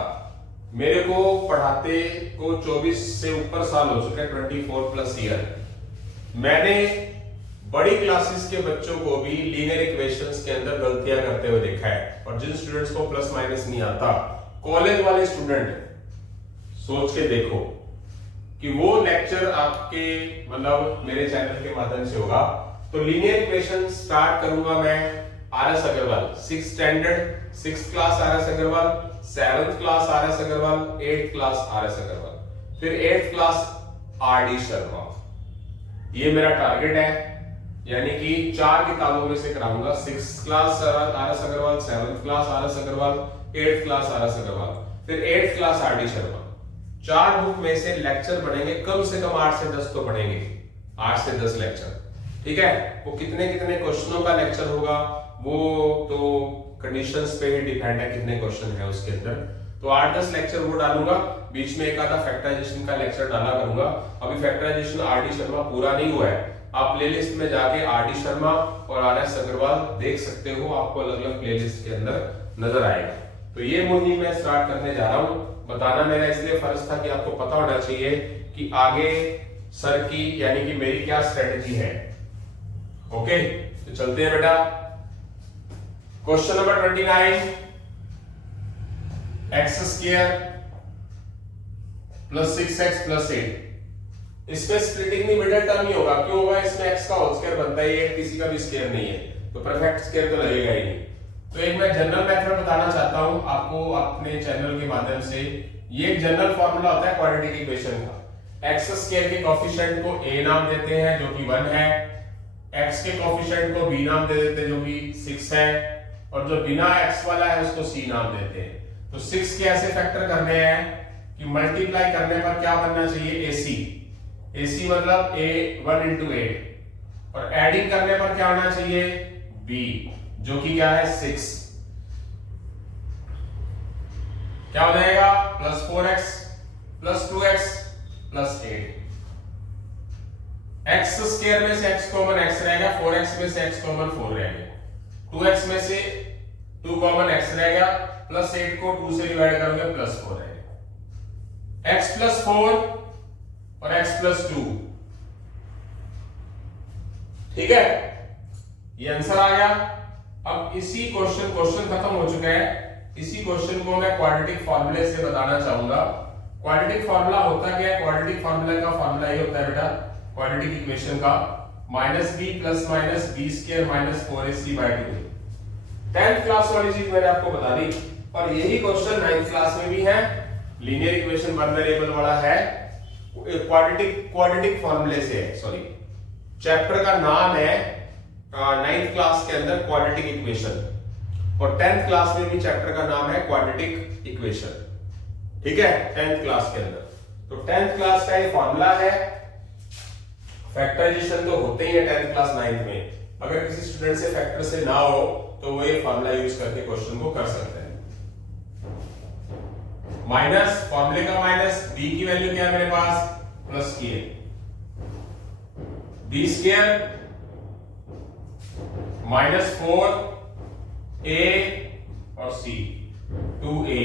मेरे को पढ़ाते को 24 से ऊपर साल हो चुके हैं, 24+ ईयर। मैंने बड़ी क्लासेस के बच्चों को भी लीनियर इक्वेशंस के अंदर गलतियां करते हुए देखा है, और जिन स्टूडेंट्स को प्लस माइनस नहीं आता, कॉलेज वाले स्टूडेंट, सोच के देखो कि वो लेक्चर आपके मतलब मेरे चैनल के माध्यम से होगा। तो लीनियर इक्वेशन स्टार्ट करूंगा मैं RS Agarwal, 6th standard 6th class RS Agarwal, 7th class RS Agarwal, 8th class RS Agarwal, फिर 8th क्लास RD शर्मा। ये मेरा टारगेट है, यानी कि 4 किताबों में से कराऊंगा। 6th class RS Agarwal, 7th class RS Agarwal, 8th class RS Agarwal, फिर 8th class RD Sharma. 4 book में से लेक्चर पढ़ेंगे, कम से कम 8 से 10 तो पढ़ेंगे, 8 से 10 लेक्चर, ठीक है। वो कितने कितने क्वेश्चनों का लेक्चर होगा वो तो कंडीशंस पे ही डिपेंड है, कितने क्वेश्चन है उसके अंदर। तो 8-10 लेक्चर वो डालूंगा, बीच में एक आधा फैक्टराइजेशन का लेक्चर डाला करूंगा। अभी फैक्टराइजेशन RD शर्मा पूरा नहीं हुआ है, आप प्लेलिस्ट में जाके RD शर्मा और RS अग्रवाल देख सकते हो, आपको अलग अलग प्लेलिस्ट के अंदर नजर आएगा। तो ये मुहिम मैं स्टार्ट करने जा रहा हूं। बताना मेरा इसलिए फर्ज था कि आपको पता होना चाहिए कि आगे सर की यानी कि मेरी क्या स्ट्रेटजी है। ओके, तो चलते हैं बेटा। Question number 29, x² + 6x + 8। इसमें स्प्लिटिंग में मिडिल टर्म ही होगा। क्यों होगा? इसमें x का होल स्क्वायर बनता है, ये किसी का भी स्क्वायर नहीं है, तो परफेक्ट स्क्वायर तो लगेगा ही नहीं। तो एक मैं जनरल मेथड बताना चाहता हूं आपको अपने चैनल के माध्यम से। ये एक जनरल फॉर्मूला होता है क्वाड्रेटिक इक्वेशन का। x² के कोएफिशिएंट को a नाम देते हैं जो कि 1 है, x के कोएफिशिएंट को b नाम दे देते हैं जो कि 6 है, और जो बिना x वाला है उसको c नाम देते हैं। तो 6 के ऐसे फैक्टर करने हैं कि मल्टीप्लाई करने पर क्या बनना चाहिए? AC मतलब a 1 × 8, और एडिंग करने पर क्या होना चाहिए? b, जो कि क्या है? 6। क्या हो जाएगा? +4x + 2x + 8। x² में से x कॉमन x रहेगा, 4x में से x कॉमन 4 रहेगा, 2x में से 2 कॉमन x रहेगा, +8 को 2 से डिवाइड करोगे +4 रहेगा। x + 4 और x + 2, ठीक है, ये आंसर आ गया। अब इसी क्वेश्चन खत्म हो चुका है। इसी क्वेश्चन को मैं क्वाड्रेटिक फार्मूले से बताना चाहूंगा। क्वाड्रेटिक फार्मूला होता क्या है? क्वाड्रेटिक फार्मूला का फार्मूला ये होता है बेटा, क्वाड्रेटिक इक्वेशन का -b + -b² - 4ac/2। 10th class वाली चीज मैंने आपको बता दी, और यही क्वेश्चन 9th क्लास में भी है। लीनियर इक्वेशन 1 वेरिएबल वाला है, क्वाड्रेटिक फार्मूले से है। सॉरी, चैप्टर का नाम है 9th क्लास के अंदर क्वाड्रेटिक इक्वेशन, और 10th क्लास में भी चैप्टर का नाम है क्वाड्रेटिक इक्वेशन, ठीक है, 10th क्लास के अंदर। तो 10th क्लास का ये फार्मूला है। फैक्टराइजेशन तो होते ही है 10th क्लास 9th में। अगर किसी स्टूडेंट से फैक्टर से ना हो तो वो ये फार्मूला यूज करके क्वेश्चन को कर सकते हैं। माइनस, फार्मूले का माइनस, b की वैल्यू क्या है मेरे पास? प्लस की है, b² -4a और c 2a,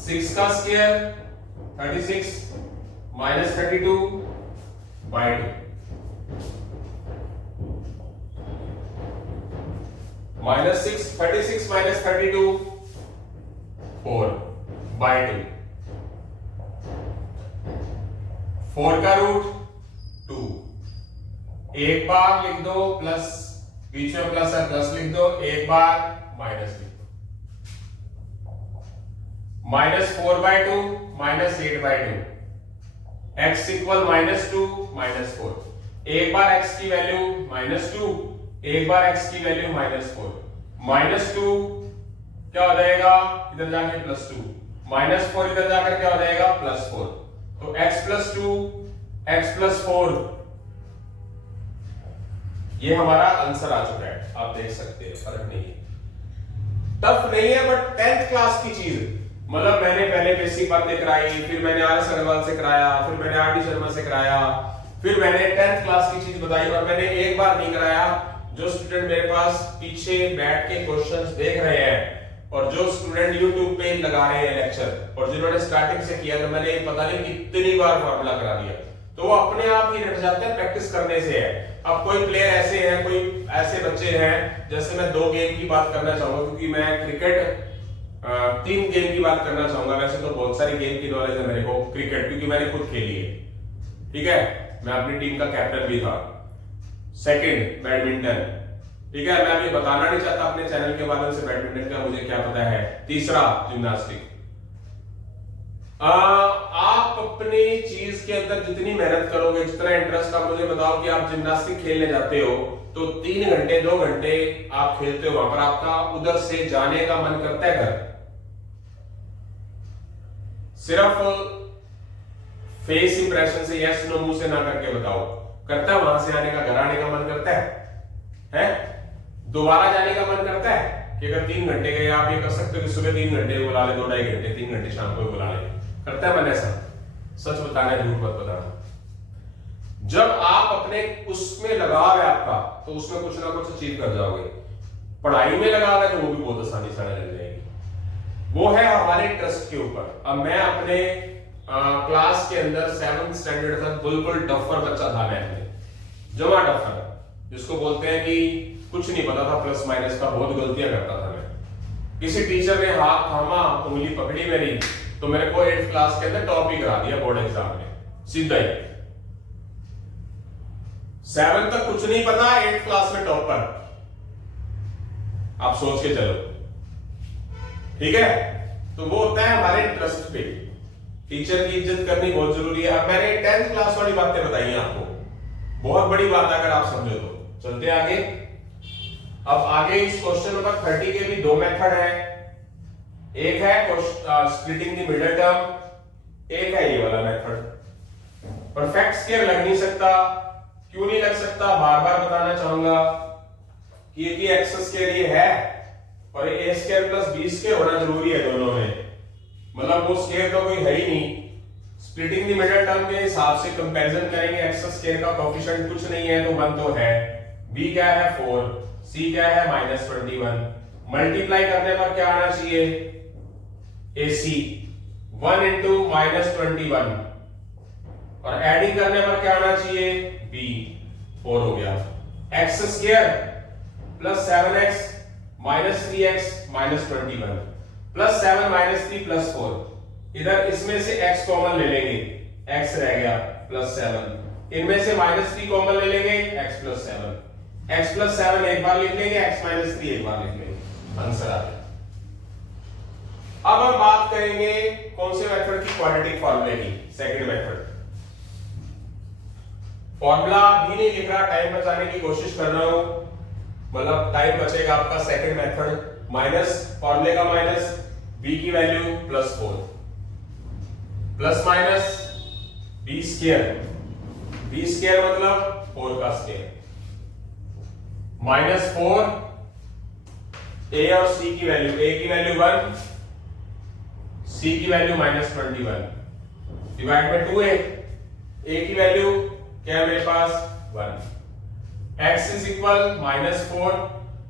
6 का स्क्वायर 36 -32/2, -6 36 -32 4/2, 4 का रूट 2। एक बार लिख दो प्लस, बीच में प्लस है, प्लस लिख दो, एक बार माइनस लिख दो। -4/2 -8/2, x = -2 -4। एक बार x की वैल्यू -2, एक बार x की वैल्यू -4। -2 क्या हो जाएगा? इधर जाके +2, -4 इधर जाकर क्या हो जाएगा? +4। तो x + 2 x + 4, ये हमारा आंसर आ चुका है। आप देख सकते हैं, फर्क नहीं है, टफ नहीं है, बट 10th क्लास की चीज, मतलब मैंने पहले बेसिक बातें कराई, फिर मैंने RS अग्रवाल से कराया, फिर मैंने RD शर्मा से कराया, फिर मैंने 10th क्लास की चीज बताई, और मैंने एक बार नहीं कराया, जो स्टूडेंट मेरे पास पीछे बैठ के क्वेश्चंस देख रहे हैं और जो स्टूडेंट YouTube पे लगा रहे हैं लेक्चर और जिन्होंने स्टार्टिंग से किया, तो मैंने पता नहीं कितनी बार फॉर्मूला करा दिया, तो वो अपने आप ही रट जाते हैं, प्रैक्टिस करने से है। अब कोई प्लेयर ऐसे हैं, कोई ऐसे बच्चे हैं, जैसे मैं 2 गेम की बात करना चाहूंगा क्योंकि मैं क्रिकेट 3 गेम की बात करना चाहूंगा। वैसे तो बहुत सारी गेम की नॉलेज है मेरे को क्रिकेट, क्योंकि मैंने खुद खेली है, ठीक है, मैं अपनी टीम का कैप्टन भी था। सेकंड बैडमिंटन, ठीक है, मैं अभी बताना नहीं चाहता अपने चैनल के माध्यम से बैडमिंटन का मुझे क्या पता है। तीसरा जिम्नास्टिक। आप अपनी चीज के अंदर जितनी मेहनत करोगे, जितना इंटरेस्ट, आप मुझे बताओ कि आप जिम्नास्टिक खेलने जाते हो तो 3 घंटे 2 घंटे आप खेलते हो, वहां पर आपका उधर से जाने का मन करता है घर? सिर्फ फेस इंप्रेशन से यस नो मुंह से ना करके बताओ, करता है? वहां से आने का, घर आने का मन करता है? दोबारा जाने का मन करता है कि अगर 3 घंटे गए, आप ये कर सकते हो कि सुबह 3 घंटे बुला ले, 2-2.5 घंटे, 3 घंटे शाम को बुला ले, करता है मन ऐसा? सच बताना, झूठ मत बताना। जब आप अपने उसमें लगाव है आपका, तो उसमें कुछ ना कुछ अचीव कर जाओगे। पढ़ाई में लगाव है तो वो भी बहुत आसानी से लग जाएगी। वो है हमारे ट्रस्ट के ऊपर। अब मैं अपने क्लास के अंदर 7th स्टैंडर्ड तक बिल्कुल डफर बच्चा था, मैथ में जमा डफर, जिसको बोलते हैं कि कुछ नहीं पता था, प्लस माइनस का बहुत गलतियां करता था मैं। किसी टीचर ने हाथ थामा, उंगली पकड़ी मेरी, तो मेरे को 8th क्लास के अंदर टॉप ही करा दिया बोर्ड एग्जाम में, सीधा ही। 7th तक कुछ नहीं पता, 8th क्लास में टॉपर। आप सोच के चलो, ठीक है? तो वो होता है हमारे ट्रस्ट पे। टीचर की इज्जत करनी बहुत जरूरी है। अब मैंने 10th क्लास वाली बातें बताई हैं आपको, बहुत बड़ी बात है अगर आप समझो तो। चलते आगे। अब आगे इस क्वेश्चन नंबर 30 के भी 2 मेथड है। एक है स्प्लिटिंग द मिडिल टर्म, एक है ये वाला मेथड। परफेक्ट स्क्वायर लग नहीं सकता। क्यों नहीं लग सकता? बार बार बताना चाहूंगा कि ये एक्स स्क्वायर ये है और ए स्क्वायर प्लस बी स्क्वायर होना जरूरी है दोनों में, मतलब वो स्क्वायर तो कोई है ही नहीं। स्प्लिटिंग द मिडिल टर्म के हिसाब से कंपैरिजन करेंगे, एक्स स्क्वायर का कोएफिशिएंट कुछ नहीं है तो 1 तो है, बी क्या है 4, सी क्या है -21। मल्टीप्लाई करने पर क्या आना चाहिए? AC 1 into -21 और एडिंग करने पर क्या आना चाहिए? B 4 हो गया। X square plus 7x minus 3x minus 21 plus 7 minus 3 plus 4। इधर इसमें से x कॉमन ले लेंगे, x रह गया प्लस 7। इनमें से -3 कॉमन ले लेंगे, x प्लस 7। x प्लस 7 एक बार लिख लेंगे, x माइनस 3 एक बार लिख लेंगे, आंसर आ गया। अब हम बात करेंगे कौन से मेथड की? क्वाड्रेटिक फार्मूले की, सेकंड मेथड। फॉर्मूला भी नहीं लिख रहा, टाइम बचाने की कोशिश कर रहा हूं, मतलब टाइम बचेगा आपका। सेकंड मेथड, माइनस फॉर्मूले का माइनस, b की value plus 4 plus minus b square, b square मतलब 4 का स्क्वायर, -4 a और c की वैल्यू, a की वैल्यू 1, c की value -21 divide by 2a। a की वैल्यू क्या है मेरे पास? 1। x is equal -4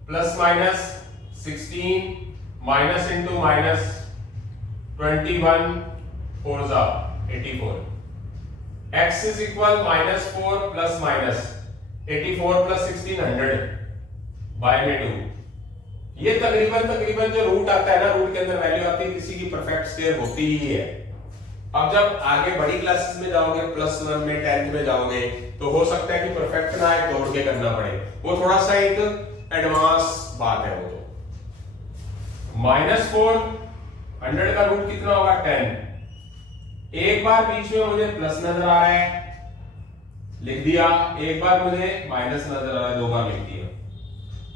plus minus 16 minus into minus 21 4 जा 84। x is equal -4 plus minus 84 plus 16 100 bye में 2। ये तकरीबन जो रूट आता है ना, रूट के अंदर वैल्यू आती है, किसी की परफेक्ट स्क्वायर होती ही है। अब जब आगे बड़ी क्लासेस में जाओगे, +1 में 10th में जाओगे, तो हो सकता है कि परफेक्ट ना आए, तोड़ के करना पड़े। वो थोड़ा सा एक एडवांस बात है। वो तो -4 100 का रूट कितना होगा? 10। एक बार बीच में मुझे प्लस नजर आ रहा है, लिख दिया। एक बार मुझे माइनस नजर आ रहा है, 2 बार लिख दिया।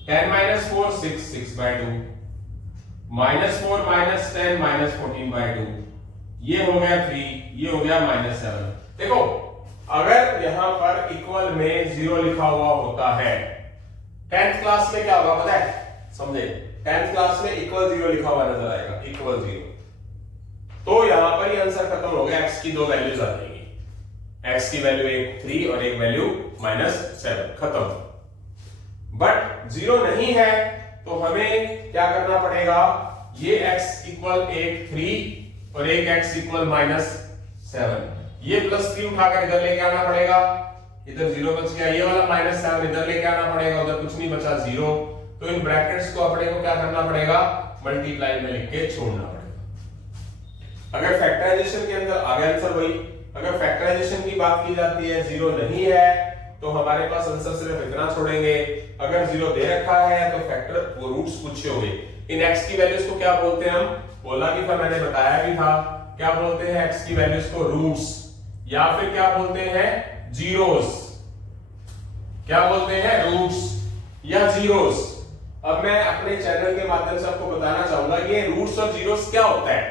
10 - 4 6 6/2 -4 - 10 -14/2। ये हो गया 3, ये हो गया -7। देखो, अगर यहां पर इक्वल में 0 लिखा हुआ होता है, 10th क्लास में क्या होगा पता है? समझे? 10th क्लास में इक्वल 0 लिखा हुआ नजर आएगा, इक्वल 0, तो यहां पर ही आंसर खत्म हो गया। x की 2 वैल्यूज आ जाएंगी, x की वैल्यू एक 3 और एक वैल्यू -7, खत्म। बट 0 नहीं है तो हमें क्या करना पड़ेगा, ये x इक्वल 1 3 और एक x इक्वल -7, ये +3 उठाकर इधर लेके आना पड़ेगा, इधर 0 बच गया, ये वाला -7 इधर लेके आना पड़ेगा, उधर कुछ नहीं बचा 0, तो इन ब्रैकेट्स को अपने को क्या करना पड़ेगा, मल्टीप्लाई में लिख के छोड़ना पड़ेगा। अगर फैक्टराइजेशन के अंदर आगे आंसर वही, अगर फैक्टराइजेशन की बात की जाती है 0 नहीं है तो हमारे पास आंसर सिर्फ इतना छोड़ेंगे, अगर 0 दे रखा है तो फैक्टर वो रूट्स पूछे होंगे। इन x की वैल्यूज को क्या बोलते हैं, हम बोला भी था, मैंने बताया भी था, क्या बोलते हैं x की वैल्यूज को, रूट्स, या फिर क्या बोलते हैं, जीरोस, क्या बोलते हैं, रूट्स या जीरोस। अब मैं अपने चैनल के माध्यम से आपको बताना चाहूंगा ये रूट्स और जीरोस क्या होता है।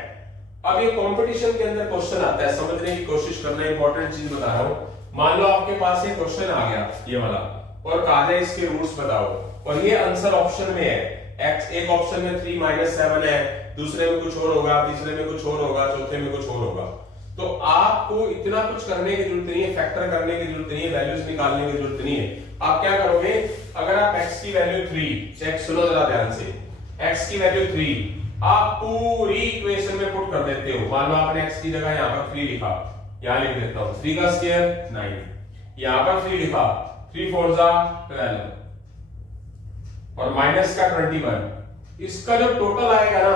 अब ये कंपटीशन के अंदर क्वेश्चन आता है, समझने की कोशिश करना, इंपॉर्टेंट चीज बता रहा हूं। मान लो आपके पास ये क्वेश्चन आ गया ये वाला और कहा जाए इसके रूट्स बताओ, और ये आंसर ऑप्शन में है, x एक ऑप्शन में 3 -7 है, दूसरे में कुछ और होगा, तीसरे में कुछ और होगा, चौथे में कुछ और होगा। तो आपको इतना कुछ करने की जरूरत नहीं है, फैक्टर करने की जरूरत नहीं है, वैल्यूज निकालने की जरूरत नहीं है। आप क्या करोगे, अगर आप x की वैल्यू 3, चेक सुनो जरा ध्यान से, x की वैल्यू 3 आप पूरी इक्वेशन में पुट कर देते हो। मान लो आपने x की जगह यहां पर 3 लिखा, यहां लिख देता हूं 3 का स्क्वायर 9, यहां पर 3 लिखा, 3 4 12 और माइनस का 21, इसका जो टोटल आएगा ना,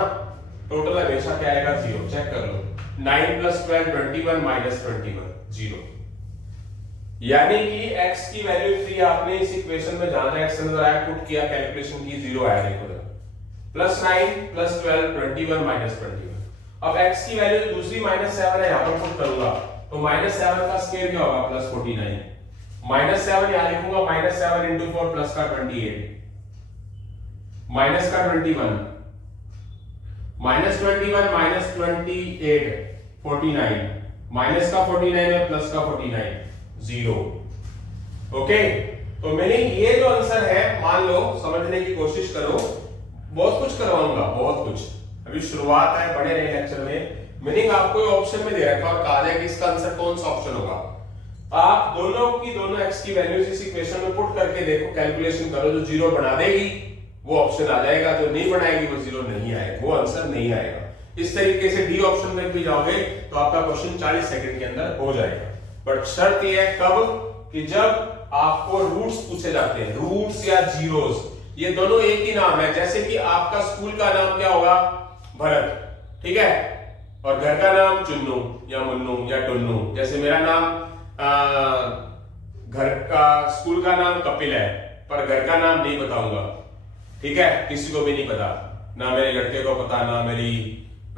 टोटल हमेशा क्या आएगा, 0। चेक कर लो, 9 + 12 21 -21 0। यानी कि x की वैल्यू 3 आपने इस इक्वेशन में जहां x नजर आया पुट किया, कैलकुलेशन की, 0 आया, देखो +9 + 12 21 -21। अब x की वैल्यू जो दूसरी -7 है यहां पर पुट करूंगा, तो -7 का स्क्वायर क्या होगा, +49, -7 यहां लिखूंगा, -7 × 4 प्लस का 28, माइनस का 21, -21 -28 49, माइनस का 49 है प्लस का 49 0। ओके, तो मैंने ये जो आंसर है, मान लो, समझने की कोशिश करो, बहुत कुछ करवाऊंगा, बहुत कुछ, अभी शुरुआत है, बड़े रहे लेक्चर में। मीनिंग आपको ऑप्शन में दे रखा और कहा जाए कि इसका आंसर कौन सा ऑप्शन होगा। आप दोनों की दोनों x की वैल्यूज इस इक्वेशन में पुट करके देखो, कैलकुलेशन करो, जो 0 बना देगी वो ऑप्शन आ जाएगा, जो नहीं बनाएगी वो 0 नहीं आएगा, वो आंसर नहीं आएगा। इस तरीके से डी ऑप्शन में भी जाओगे तो आपका क्वेश्चन 40 सेकंड के अंदर हो जाएगा। बट शर्त यह है कब, कि जब आपको रूट्स पूछे जाते हैं, रूट्स या जीरोस, ये दोनों एक ही नाम है। जैसे कि आपका स्कूल का नाम क्या होगा, भरत, ठीक है, और घर का नाम चुन्नू या मुन्नू या टुन्नू। जैसे मेरा नाम घर का, स्कूल का नाम कपिल है, पर घर का नाम नहीं बताऊंगा, ठीक है, किसी को भी नहीं पता, ना मेरे लड़के को पता, ना मेरी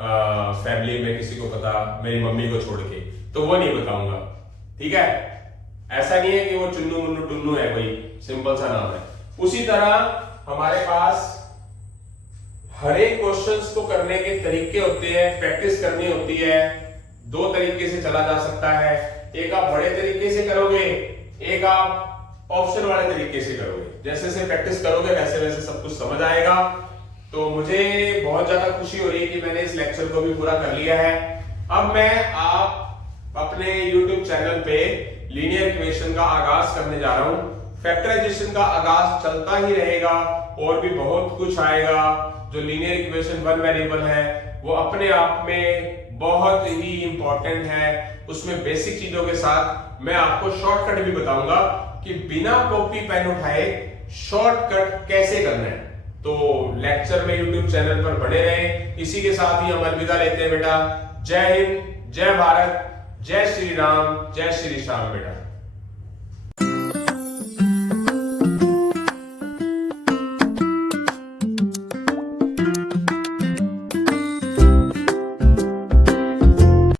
फैमिली में किसी को पता, मेरी मम्मी को छोड़ के, तो वो नहीं बताऊंगा, ठीक है। ऐसा नहीं है कि वो चुन्नू मुन्नू टुन्नू है, कोई सिंपल सा नाम है। उसी तरह हमारे पास हर एक क्वेश्चंस को करने के तरीके होते हैं, प्रैक्टिस करनी होती है। 2 तरीके से चला जा सकता है, एक आप बड़े तरीके से करोगे, एक आप ऑप्शन वाले तरीके से करोगे। जैसे जैसे प्रैक्टिस करोगे वैसे वैसे सब कुछ समझ आएगा। तो मुझे बहुत ज्यादा खुशी हो रही है कि मैंने इस लेक्चर को भी पूरा कर लिया है। अब मैं आप अपने YouTube चैनल पे लीनियर इक्वेशन का आगाज करने जा रहा हूं। फैक्टराइजेशन का आगाज चलता ही रहेगा और भी बहुत कुछ आएगा। जो लीनियर इक्वेशन 1 वेरिएबल है वो अपने आप में बहुत ही इंपॉर्टेंट है। उसमें बेसिक चीजों के साथ मैं आपको शॉर्टकट भी बताऊंगा कि बिना कॉपी पेन उठाए शॉर्टकट कैसे करना है। तो लेक्चर में YouTube चैनल पर बने रहें। इसी के साथ ही हम अलविदा लेते हैं बेटा। जय हिंद, जय भारत, जय श्री राम, जय श्री श्याम बेटा।